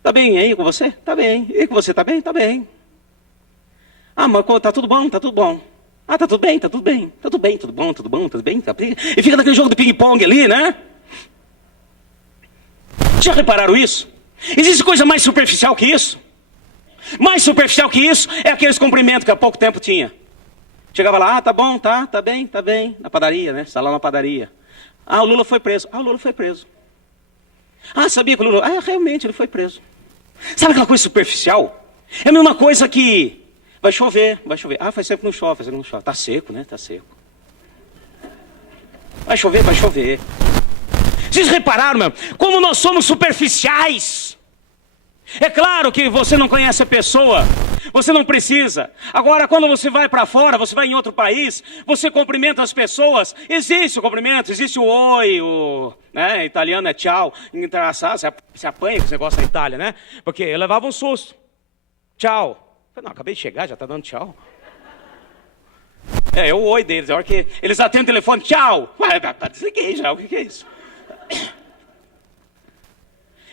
Tá bem aí com você? Tá bem. E com você, tá bem? Tá bem. Ah, mas tá tudo bom? Tá tudo bom. Ah, tá tudo bem? Tá tudo bem. Tá tudo bem, tudo bom, tudo bom, tudo bem. E fica naquele jogo de ping-pong ali, né? Já repararam isso? Existe coisa mais superficial que isso? Mais superficial que isso é aqueles cumprimentos que há pouco tempo tinha. Chegava lá, tá bom, tá bem, na padaria, né? Está lá na padaria. Ah, o Lula foi preso. Ah, o Lula foi preso. Ah, sabia que o Lula... Ah, realmente, ele foi preso. Sabe aquela coisa superficial? É a mesma coisa que... Vai chover. Ah, faz tempo que não chove, Tá seco, né? Tá seco. Vai chover. Vocês repararam, meu? Como nós somos superficiais. É claro que você não conhece a pessoa. Você não precisa. Agora, quando você vai para fora, você vai em outro país, você cumprimenta as pessoas. Existe o cumprimento, existe o oi, né? Italiano é tchau. Engraçado, você apanha com esse negócio da Itália, né? Porque eu levava um susto. Tchau. Eu falei, não, acabei de chegar, já está dando tchau. É o oi deles. A hora que eles atendem o telefone, tchau. Desliguei já, o que é isso?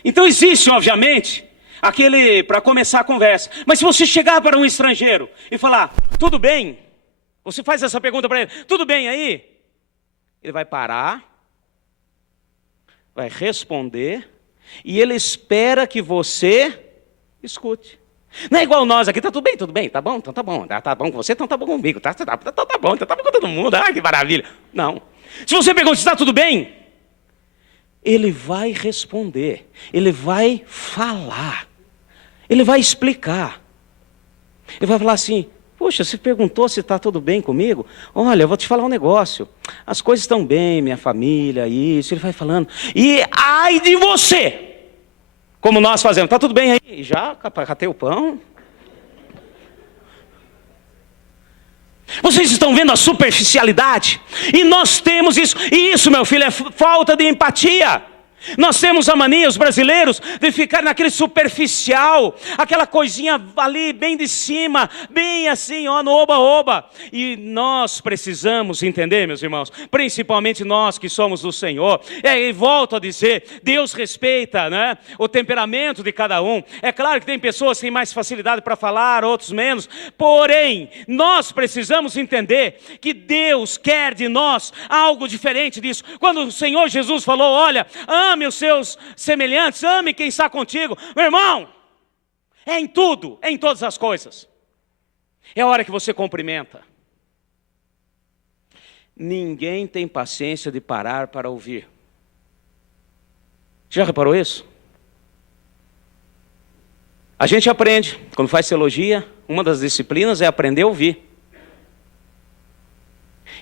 Então existe, obviamente, aquele para começar a conversa. Mas se você chegar para um estrangeiro e falar, tudo bem? Você faz essa pergunta para ele, tudo bem aí? Ele vai parar, vai responder, e ele espera que você escute. Não é igual nós aqui, tá tudo bem, tá bom? Então tá bom. Tá bom com você, então tá bom comigo. Tá bom, então tá bom com todo mundo. Ah, que maravilha. Não. Se você pergunta se está tudo bem, ele vai responder, ele vai falar, ele vai explicar. Ele vai falar assim, poxa, você perguntou se está tudo bem comigo? Olha, eu vou te falar um negócio. As coisas estão bem, minha família, isso. Ele vai falando. E ai de você! Como nós fazemos, está tudo bem aí? Já catei o pão. Vocês estão vendo a superficialidade? E nós temos isso. E isso, meu filho, é falta de empatia. Nós temos a mania, os brasileiros, de ficar naquele superficial, aquela coisinha ali bem de cima, bem assim, ó, no oba-oba. E nós precisamos entender, meus irmãos, principalmente nós que somos do Senhor. E volto a dizer, Deus respeita, né, o temperamento de cada um. É claro que tem pessoas que têm mais facilidade para falar, outros menos. Porém, nós precisamos entender que Deus quer de nós algo diferente disso. Quando o Senhor Jesus falou, olha, ame os seus semelhantes, ame quem está contigo. Meu irmão, é em tudo, é em todas as coisas. É a hora que você cumprimenta. Ninguém tem paciência de parar para ouvir. Já reparou isso? A gente aprende, quando faz teologia, uma das disciplinas é aprender a ouvir.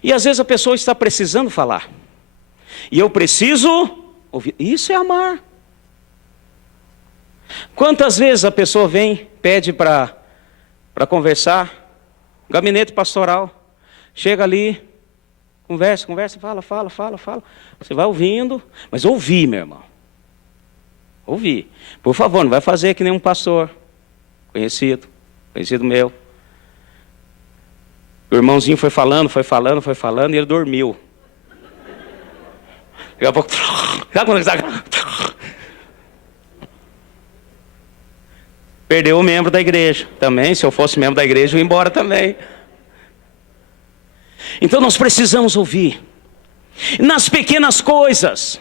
E às vezes a pessoa está precisando falar. E eu preciso ouvir. Isso é amar. Quantas vezes a pessoa vem, pede para conversar, gabinete pastoral, chega ali, conversa, fala. Você vai ouvindo, mas ouvir, meu irmão. Ouvir. Por favor, não vai fazer que nem um pastor conhecido meu. O irmãozinho foi falando, e ele dormiu. Daqui a pouco... Perdeu o membro da igreja. Também, se eu fosse membro da igreja, eu ia embora também. Então nós precisamos ouvir. Nas pequenas coisas.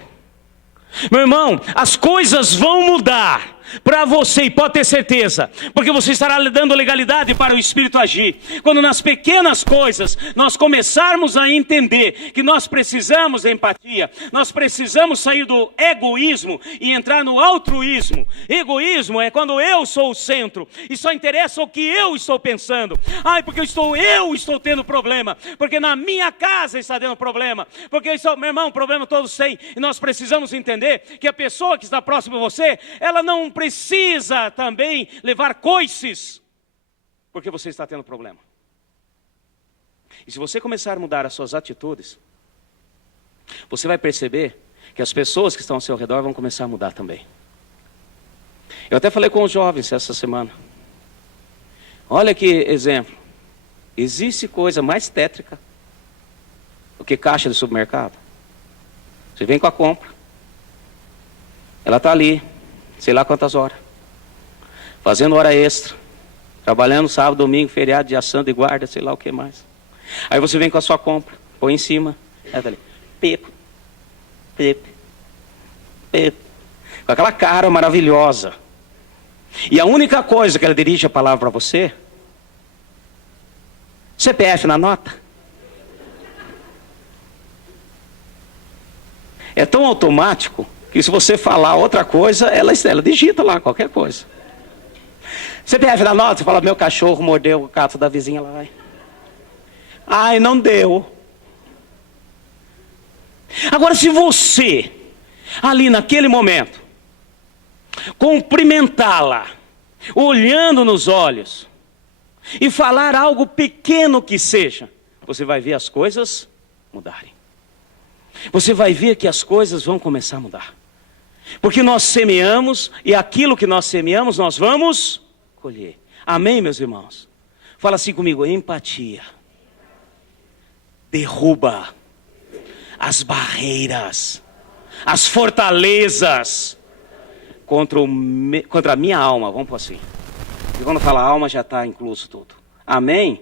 Meu irmão, as coisas vão mudar para você, e pode ter certeza, porque você estará dando legalidade para o Espírito agir. Quando nas pequenas coisas nós começarmos a entender que nós precisamos de empatia, nós precisamos sair do egoísmo e entrar no altruísmo. Egoísmo é quando eu sou o centro e só interessa o que eu estou pensando. Porque eu estou tendo problema, porque na minha casa está tendo problema, porque meu irmão, problema todos têm, e nós precisamos entender que a pessoa que está próxima de você, ela não precisa também levar coices, porque você está tendo problema. E se você começar a mudar as suas atitudes, você vai perceber que as pessoas que estão ao seu redor vão começar a mudar também. Eu até falei com os jovens essa semana. Olha que exemplo. Existe coisa mais tétrica do que caixa de supermercado? Você vem com a compra. Ela está ali, sei lá quantas horas, fazendo hora extra, trabalhando sábado, domingo, feriado, dia santo e guarda, sei lá o que mais. Aí você vem com a sua compra, põe em cima, ela tá ali, pepe, com aquela cara maravilhosa. E a única coisa que ela dirige a palavra para você, CPF na nota. É tão automático que se você falar outra coisa, ela digita lá qualquer coisa. CPF na nota, você fala, meu cachorro mordeu o gato da vizinha lá. Ai, não deu. Agora, se você, ali naquele momento, cumprimentá-la, olhando nos olhos, e falar algo pequeno que seja, você vai ver as coisas mudarem. Você vai ver que as coisas vão começar a mudar. Porque nós semeamos, e aquilo que nós semeamos, nós vamos colher. Amém, meus irmãos? Fala assim comigo, empatia. Derruba as barreiras, as fortalezas contra a minha alma, vamos por assim. E quando fala alma, já está incluso tudo. Amém?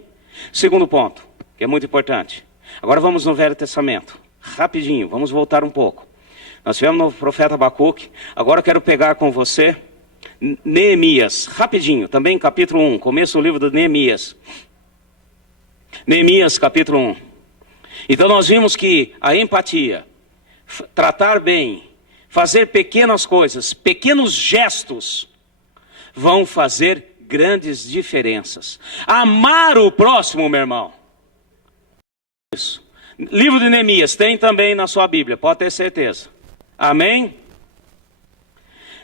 Segundo ponto, que é muito importante. Agora vamos no Velho Testamento. Rapidinho, vamos voltar um pouco. Nós tivemos no profeta Abacuque. Agora eu quero pegar com você Neemias, rapidinho, também capítulo 1, começo do livro de Neemias. Neemias, capítulo 1. Então nós vimos que a empatia, tratar bem, fazer pequenas coisas, pequenos gestos, vão fazer grandes diferenças. Amar o próximo, meu irmão. Isso. Livro de Neemias, tem também na sua Bíblia, pode ter certeza. Amém?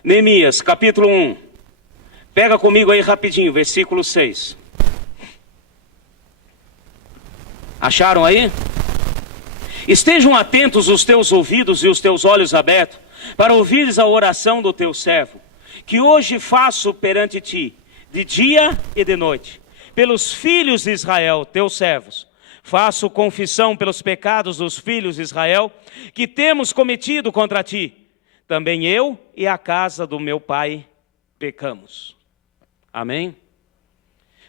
Neemias, capítulo 1. Pega comigo aí rapidinho, versículo 6. Acharam aí? Estejam atentos os teus ouvidos e os teus olhos abertos, para ouvires a oração do teu servo, que hoje faço perante ti, de dia e de noite, pelos filhos de Israel, teus servos. Faço confissão pelos pecados dos filhos de Israel, que temos cometido contra ti. Também eu e a casa do meu pai pecamos. Amém?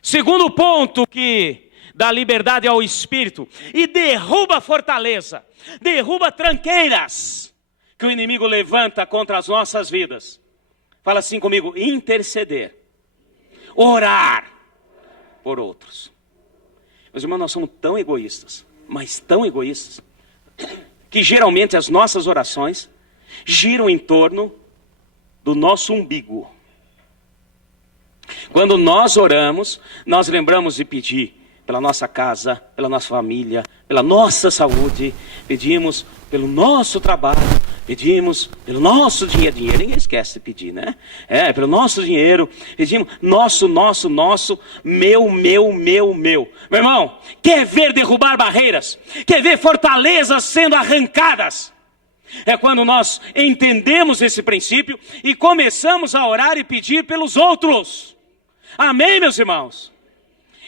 Segundo ponto que dá liberdade ao Espírito e derruba fortaleza, derruba tranqueiras que o inimigo levanta contra as nossas vidas. Fala assim comigo, interceder, orar por outros. Meus irmãos, nós somos tão egoístas, mas tão egoístas, que geralmente as nossas orações giram em torno do nosso umbigo. Quando nós oramos, nós lembramos de pedir pela nossa casa, pela nossa família, pela nossa saúde, pedimos pelo nosso trabalho, pedimos pelo nosso dinheiro. Dinheiro ninguém esquece de pedir, né? Pelo nosso dinheiro, pedimos nosso, meu. Meu irmão, quer ver derrubar barreiras? Quer ver fortalezas sendo arrancadas? É quando nós entendemos esse princípio e começamos a orar e pedir pelos outros. Amém, meus irmãos?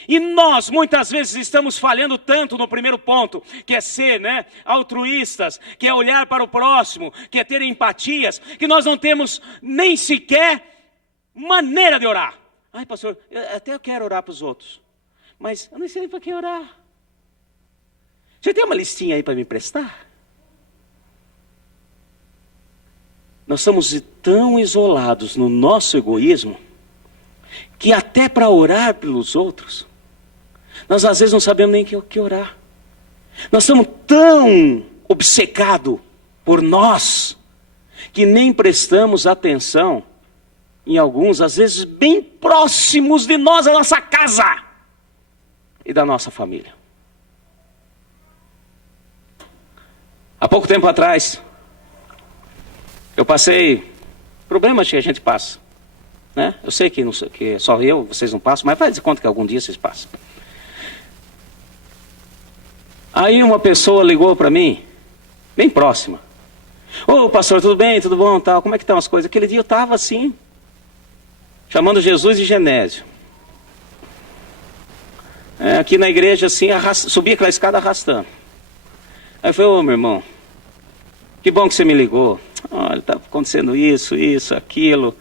E nós, muitas vezes, estamos falhando tanto no primeiro ponto, que é ser, altruístas, que é olhar para o próximo, que é ter empatias, que nós não temos nem sequer maneira de orar. Ai, pastor, eu quero orar para os outros, mas eu não sei nem para quem orar. Você tem uma listinha aí para me emprestar? Nós somos tão isolados no nosso egoísmo, que até para orar pelos outros, nós às vezes não sabemos nem o que orar. Nós somos tão obcecados por nós, que nem prestamos atenção em alguns, às vezes bem próximos de nós, da nossa casa e da nossa família. Há pouco tempo atrás, eu passei problemas que a gente passa, né? Eu sei que só eu, vocês não passam, mas faz de conta que algum dia vocês passam. Aí uma pessoa ligou para mim, bem próxima. Ô pastor, tudo bem, tudo bom, tal, como é que estão as coisas? Aquele dia eu estava assim, chamando Jesus de Genésio. Aqui na igreja assim, subi aquela escada arrastando. Aí eu falei, ô meu irmão, que bom que você me ligou. Olha, está acontecendo isso, aquilo.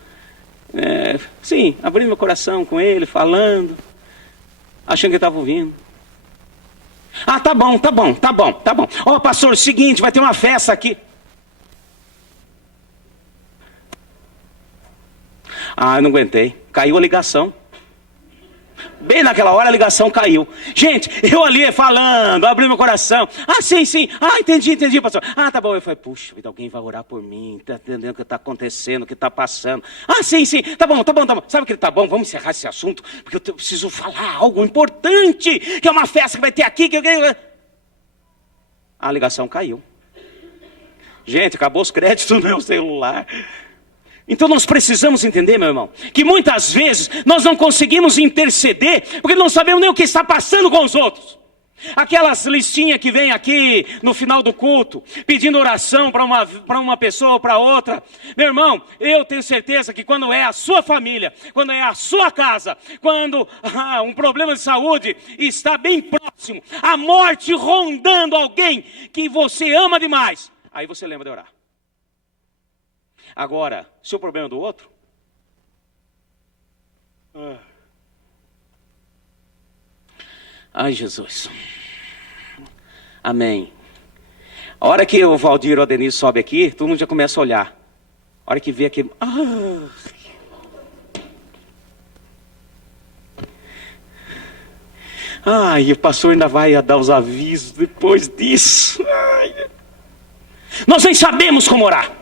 Sim, abri meu coração com ele, falando, achando que ele estava ouvindo. Ah, tá bom. Ó, pastor, seguinte, vai ter uma festa aqui. Ah, eu não aguentei. Caiu a ligação. Bem naquela hora a ligação caiu. Gente, eu ali falando, abri meu coração. Ah, sim. Ah, entendi, pastor. Ah, tá bom. Eu falei, puxa, alguém vai orar por mim. Tá entendendo o que está acontecendo, o que está passando. Ah, sim. Tá bom. Sabe o que tá bom? Vamos encerrar esse assunto, porque eu preciso falar algo importante, que é uma festa que vai ter aqui. A ligação caiu. Gente, acabou os créditos do meu celular. Então nós precisamos entender, meu irmão, que muitas vezes nós não conseguimos interceder, porque não sabemos nem o que está passando com os outros. Aquelas listinhas que vem aqui no final do culto, pedindo oração para uma pessoa ou para outra. Meu irmão, eu tenho certeza que quando é a sua família, quando é a sua casa, quando um problema de saúde está bem próximo, a morte rondando alguém que você ama demais, aí você lembra de orar. Agora, se o problema é do outro, ai Jesus, amém. A hora que o Valdir ou a Denise sobe aqui, todo mundo já começa a olhar. A hora que vê aqui, e o pastor ainda vai dar os avisos depois disso. Nós nem sabemos como orar.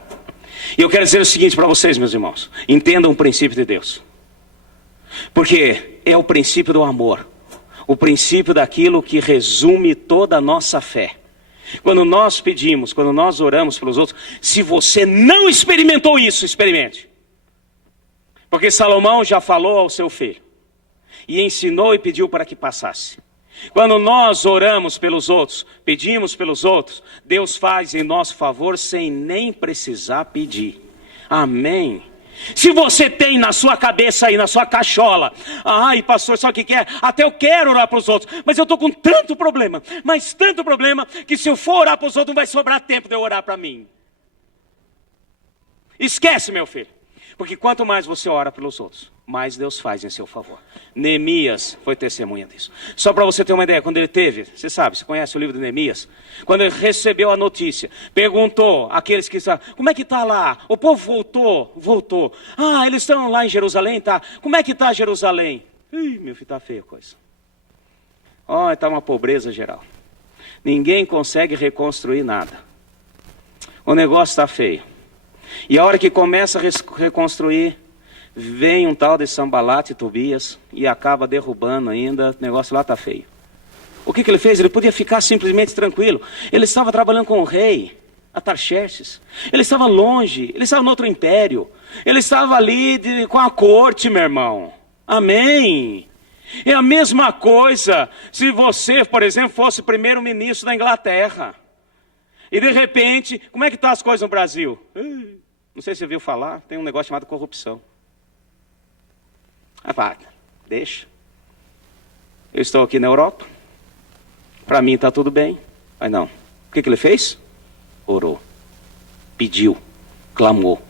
E eu quero dizer o seguinte para vocês, meus irmãos. Entendam o princípio de Deus. Porque é o princípio do amor. O princípio daquilo que resume toda a nossa fé. Quando nós pedimos, quando nós oramos pelos outros, se você não experimentou isso, experimente. Porque Salomão já falou ao seu filho. E ensinou e pediu para que passasse. Quando nós oramos pelos outros, pedimos pelos outros, Deus faz em nosso favor sem nem precisar pedir. Amém. Se você tem na sua cabeça aí, na sua cachola, ai pastor, sabe o que é? Até eu quero orar para os outros, mas eu estou com tanto problema, mas tanto problema, que se eu for orar para os outros não vai sobrar tempo de eu orar para mim. Esquece, meu filho. Porque quanto mais você ora pelos outros, mais Deus faz em seu favor. Neemias foi testemunha disso. Só para você ter uma ideia, quando ele teve, você sabe, você conhece o livro de Neemias? Quando ele recebeu a notícia, perguntou àqueles que estavam, como é que está lá? O povo voltou. Ah, eles estão lá em Jerusalém, tá? Como é que está Jerusalém? Ih, meu filho, está feia a coisa. Está uma pobreza geral. Ninguém consegue reconstruir nada. O negócio está feio. E a hora que começa a reconstruir, vem um tal de Sambalat e Tobias e acaba derrubando ainda, o negócio lá está feio. O que ele fez? Ele podia ficar simplesmente tranquilo. Ele estava trabalhando com o rei, Atarxerxes. Ele estava longe, ele estava no outro império. Ele estava ali com a corte, meu irmão. Amém. É a mesma coisa se você, por exemplo, fosse primeiro-ministro da Inglaterra. E de repente, como é que estão as coisas no Brasil? Não sei se você ouviu falar, tem um negócio chamado corrupção. Deixa. Eu estou aqui na Europa. Para mim está tudo bem. Mas não. O que ele fez? Orou. Pediu. Clamou.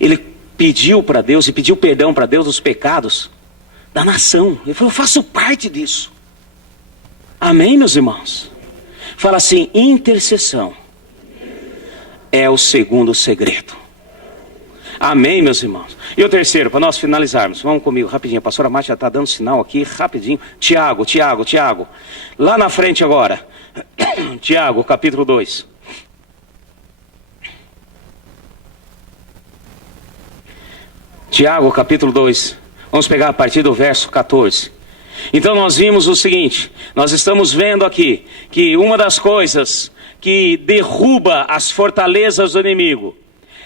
Ele pediu para Deus e pediu perdão para Deus dos pecados da nação. Ele falou, eu faço parte disso. Amém, meus irmãos? Fala assim, intercessão é o segundo segredo. Amém, meus irmãos? E o terceiro, para nós finalizarmos, vamos comigo rapidinho, a pastora Márcia já está dando sinal aqui, rapidinho. Tiago, lá na frente agora. Tiago, capítulo 2. Tiago, capítulo 2. Vamos pegar a partir do verso 14. Então nós vimos o seguinte, nós estamos vendo aqui, que uma das coisas que derruba as fortalezas do inimigo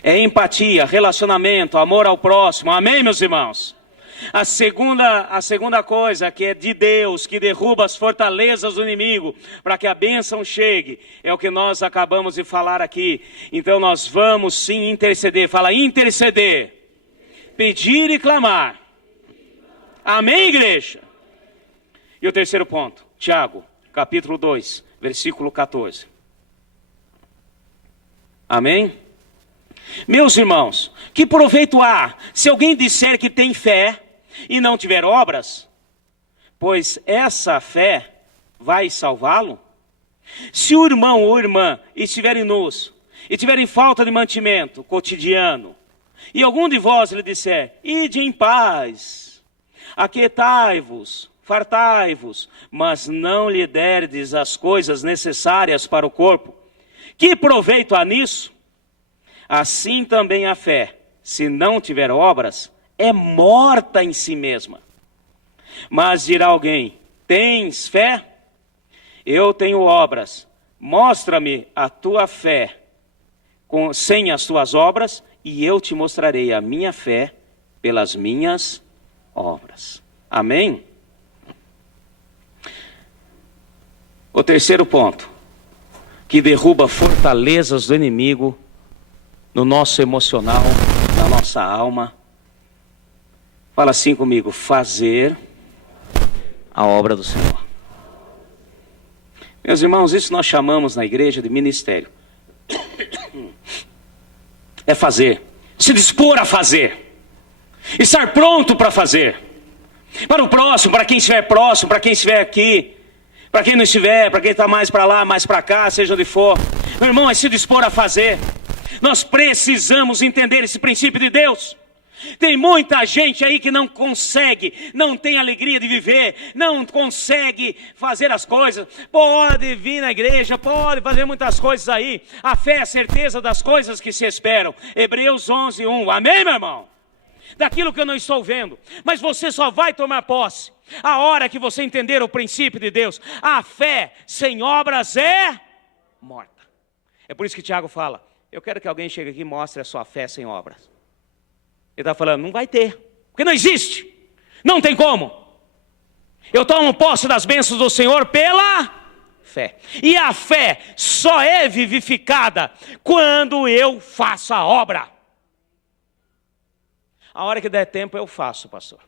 é empatia, relacionamento, amor ao próximo. Amém, meus irmãos? A segunda coisa que é de Deus, que derruba as fortalezas do inimigo, para que a bênção chegue, é o que nós acabamos de falar aqui. Então nós vamos sim interceder. Fala, interceder. Pedir e clamar. Amém, igreja? E o terceiro ponto, Tiago, capítulo 2, versículo 14. Amém? Meus irmãos, que proveito há se alguém disser que tem fé e não tiver obras? Pois essa fé vai salvá-lo? Se o irmão ou irmã estiverem nus e tiverem falta de mantimento cotidiano, e algum de vós lhe disser, ide em paz, aquietai-vos, fartai-vos, mas não lhe derdes as coisas necessárias para o corpo, que proveito há nisso? Assim também a fé, se não tiver obras, é morta em si mesma. Mas dirá alguém, tens fé? Eu tenho obras. Mostra-me a tua fé sem as tuas obras, e eu te mostrarei a minha fé pelas minhas obras. Amém? O terceiro ponto, que derruba fortalezas do inimigo no nosso emocional, na nossa alma. Fala assim comigo, fazer a obra do Senhor. Meus irmãos, isso nós chamamos na igreja de ministério. É fazer, se dispor a fazer, estar pronto para fazer, para o próximo, para quem estiver próximo, para quem estiver aqui, para quem não estiver, para quem está mais para lá, mais para cá, seja onde for. Meu irmão, é se dispor a fazer. Nós precisamos entender esse princípio de Deus. Tem muita gente aí que não consegue, não tem alegria de viver, não consegue fazer as coisas. Pode vir na igreja, pode fazer muitas coisas aí. A fé é a certeza das coisas que se esperam. Hebreus 11:1. Amém, meu irmão? Daquilo que eu não estou vendo. Mas você só vai tomar posse a hora que você entender o princípio de Deus. A fé sem obras é morta. É por isso que Tiago fala, eu quero que alguém chegue aqui e mostre a sua fé sem obras. Ele está falando, não vai ter, porque não existe, não tem como. Eu tomo posse das bênçãos do Senhor pela fé. E a fé só é vivificada quando eu faço a obra. A hora que der tempo eu faço, pastor.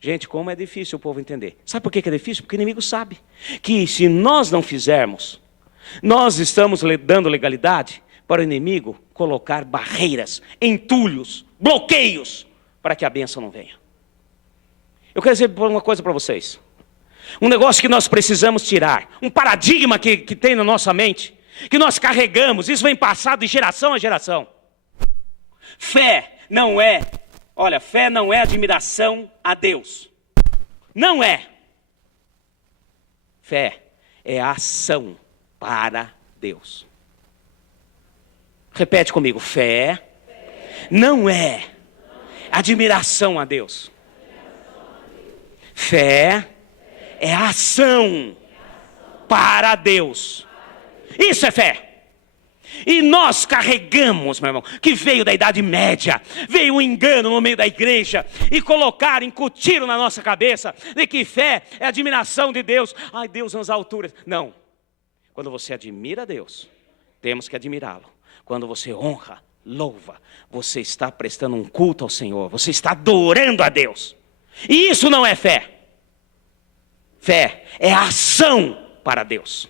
Gente, como é difícil o povo entender. Sabe por que é difícil? Porque o inimigo sabe que se nós não fizermos, nós estamos dando legalidade para o inimigo colocar barreiras, entulhos, bloqueios, para que a bênção não venha. Eu quero dizer uma coisa para vocês. Um negócio que nós precisamos tirar, um paradigma que tem na nossa mente, que nós carregamos, isso vem passado de geração a geração. Fé não é, fé não é admiração a Deus. Não é. Fé é ação para Deus. Repete comigo, fé não é admiração a Deus. Fé é ação para Deus. Isso é fé. E nós carregamos, meu irmão, que veio da Idade Média, veio um engano no meio da igreja, e colocaram, incutiram na nossa cabeça, de que fé é admiração de Deus. Ai, Deus nas alturas. Não. Quando você admira Deus, temos que admirá-lo. Quando você honra, louva, você está prestando um culto ao Senhor, você está adorando a Deus. E isso não é fé. Fé é ação para Deus.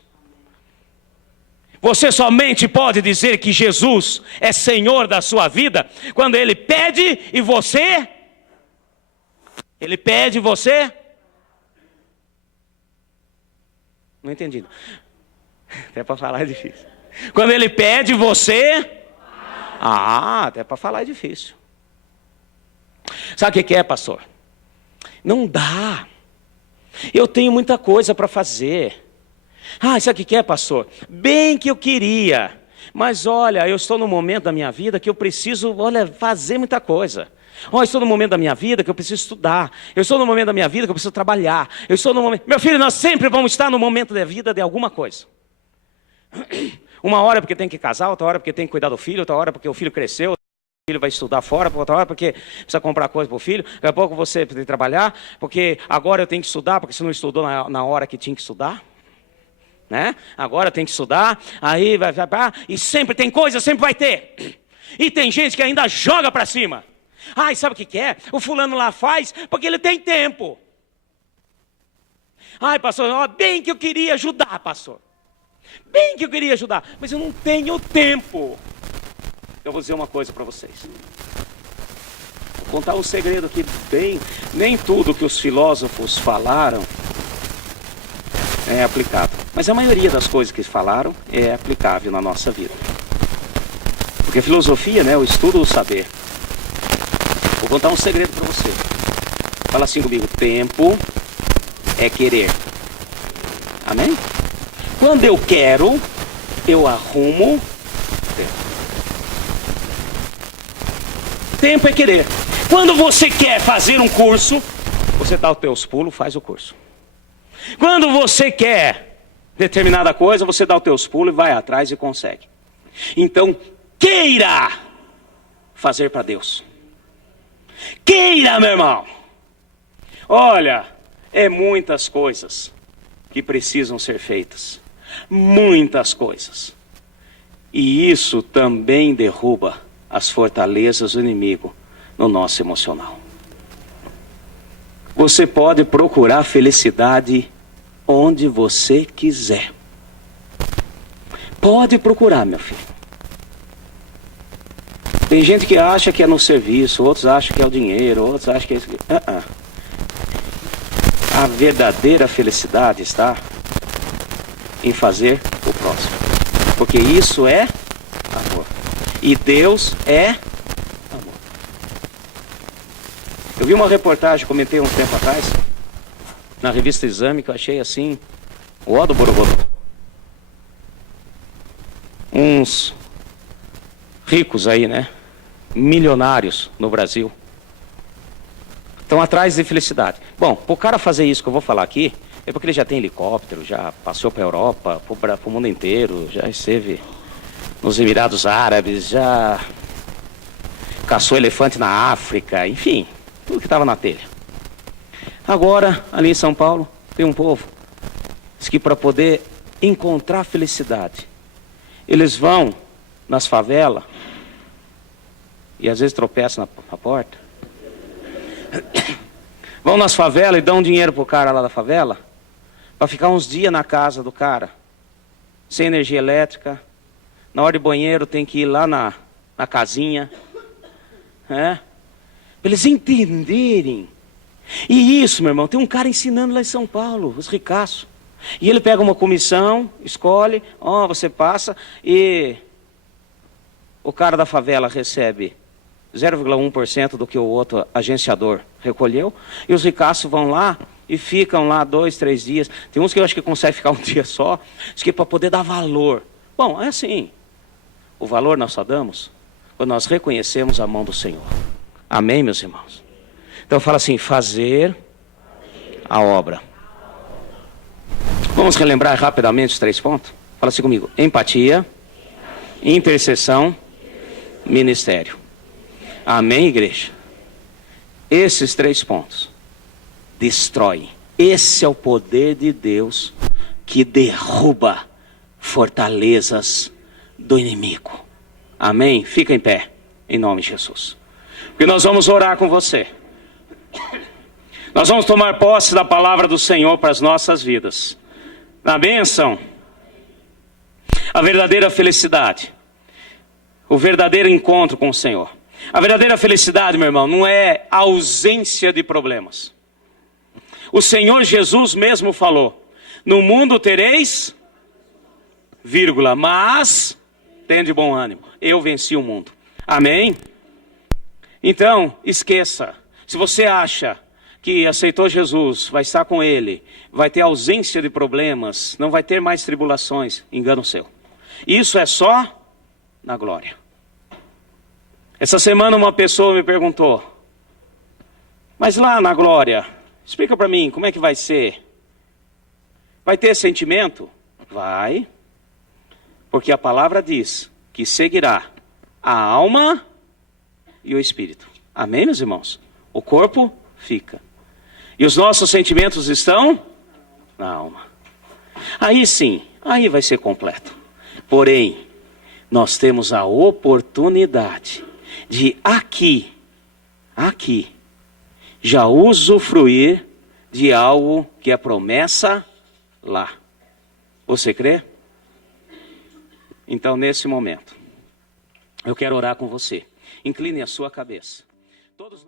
Você somente pode dizer que Jesus é Senhor da sua vida quando Ele pede e você... Ele pede e você... Não entendi. Até para falar é difícil. Quando Ele pede e você... até para falar é difícil. Sabe o que é, pastor? Não dá. Eu tenho muita coisa para fazer. Sabe o que é, pastor? Bem que eu queria, mas olha, eu estou no momento da minha vida que eu preciso, fazer muita coisa. Eu estou no momento da minha vida que eu preciso estudar. Eu estou no momento da minha vida que eu preciso trabalhar. Eu estou no momento... Meu filho, nós sempre vamos estar no momento da vida de alguma coisa. Uma hora porque tem que casar, outra hora porque tem que cuidar do filho, outra hora porque o filho cresceu, o filho vai estudar fora, outra hora porque precisa comprar coisa para o filho, daqui a pouco você precisa trabalhar, porque agora eu tenho que estudar, porque você não estudou na hora que tinha que estudar. Né? Agora tem que estudar, aí vai, e sempre tem coisa, sempre vai ter. E tem gente que ainda joga para cima. Sabe o que é? O fulano lá faz porque ele tem tempo. Pastor, bem que eu queria ajudar, pastor. Bem que eu queria ajudar, mas eu não tenho tempo. Eu vou dizer uma coisa para vocês. Vou contar um segredo aqui nem tudo que os filósofos falaram é aplicável. Mas a maioria das coisas que falaram é aplicável na nossa vida. Porque filosofia, né, o estudo do saber. Vou contar um segredo para você. Fala assim comigo, tempo é querer. Amém? Quando eu quero, eu arrumo tempo. Tempo é querer. Quando você quer fazer um curso, você dá os teus pulos, faz o curso. Quando você quer determinada coisa, você dá os teus pulos e vai atrás e consegue. Então, queira fazer para Deus. Queira, meu irmão. Olha, é muitas coisas que precisam ser feitas. Muitas coisas. E isso também derruba as fortalezas do inimigo no nosso emocional. Você pode procurar felicidade onde você quiser. Pode procurar, meu filho. Tem gente que acha que é no serviço, outros acham que é o dinheiro, outros acham que é isso. A verdadeira felicidade está em fazer o próximo. Porque isso é amor. E Deus é amor. Eu vi uma reportagem, comentei um tempo atrás, na revista Exame, que eu achei assim, ó do borogodó. Uns ricos aí, né? Milionários no Brasil. Estão atrás de felicidade. Bom, para o cara fazer isso que eu vou falar aqui, é porque ele já tem helicóptero, já passou para a Europa, para o mundo inteiro, já esteve nos Emirados Árabes, já caçou elefante na África, enfim, tudo que estava na telha. Agora, ali em São Paulo, tem um povo que para poder encontrar felicidade, eles vão nas favelas e às vezes tropeçam na porta. Vão nas favelas e dão dinheiro pro cara lá da favela para ficar uns dias na casa do cara, sem energia elétrica. Na hora de banheiro tem que ir lá na casinha, para eles entenderem. E isso, meu irmão, tem um cara ensinando lá em São Paulo, os ricaços. E ele pega uma comissão, escolhe, você passa, e o cara da favela recebe 0,1% do que o outro agenciador recolheu, e os ricaços vão lá e ficam lá 2, 3 dias. Tem uns que eu acho que conseguem ficar um dia só, acho que para poder dar valor. Bom, é assim, o valor nós só damos quando nós reconhecemos a mão do Senhor. Amém, meus irmãos? Então fala assim, fazer a obra. Vamos relembrar rapidamente os 3 pontos? Fala assim comigo, empatia, intercessão, ministério. Amém, igreja? Esses 3 pontos destroem. Esse é o poder de Deus que derruba fortalezas do inimigo. Amém? Fica em pé, em nome de Jesus. Porque nós vamos orar com você. Nós vamos tomar posse da palavra do Senhor para as nossas vidas. Na bênção, a verdadeira felicidade, o verdadeiro encontro com o Senhor. A verdadeira felicidade, meu irmão, não é a ausência de problemas. O Senhor Jesus mesmo falou, no mundo tereis, vírgula, mas tende bom ânimo, eu venci o mundo. Amém? Então, esqueça, se você acha que aceitou Jesus, vai estar com Ele, vai ter ausência de problemas, não vai ter mais tribulações, engano seu. Isso é só na glória. Essa semana uma pessoa me perguntou, mas lá na glória, explica para mim, como é que vai ser? Vai ter sentimento? Vai, porque a palavra diz que seguirá a alma e o espírito. Amém, meus irmãos? O corpo fica. E os nossos sentimentos estão na alma. Aí sim, aí vai ser completo. Porém, nós temos a oportunidade de aqui, já usufruir de algo que é promessa lá. Você crê? Então, nesse momento, eu quero orar com você. Incline a sua cabeça. Todos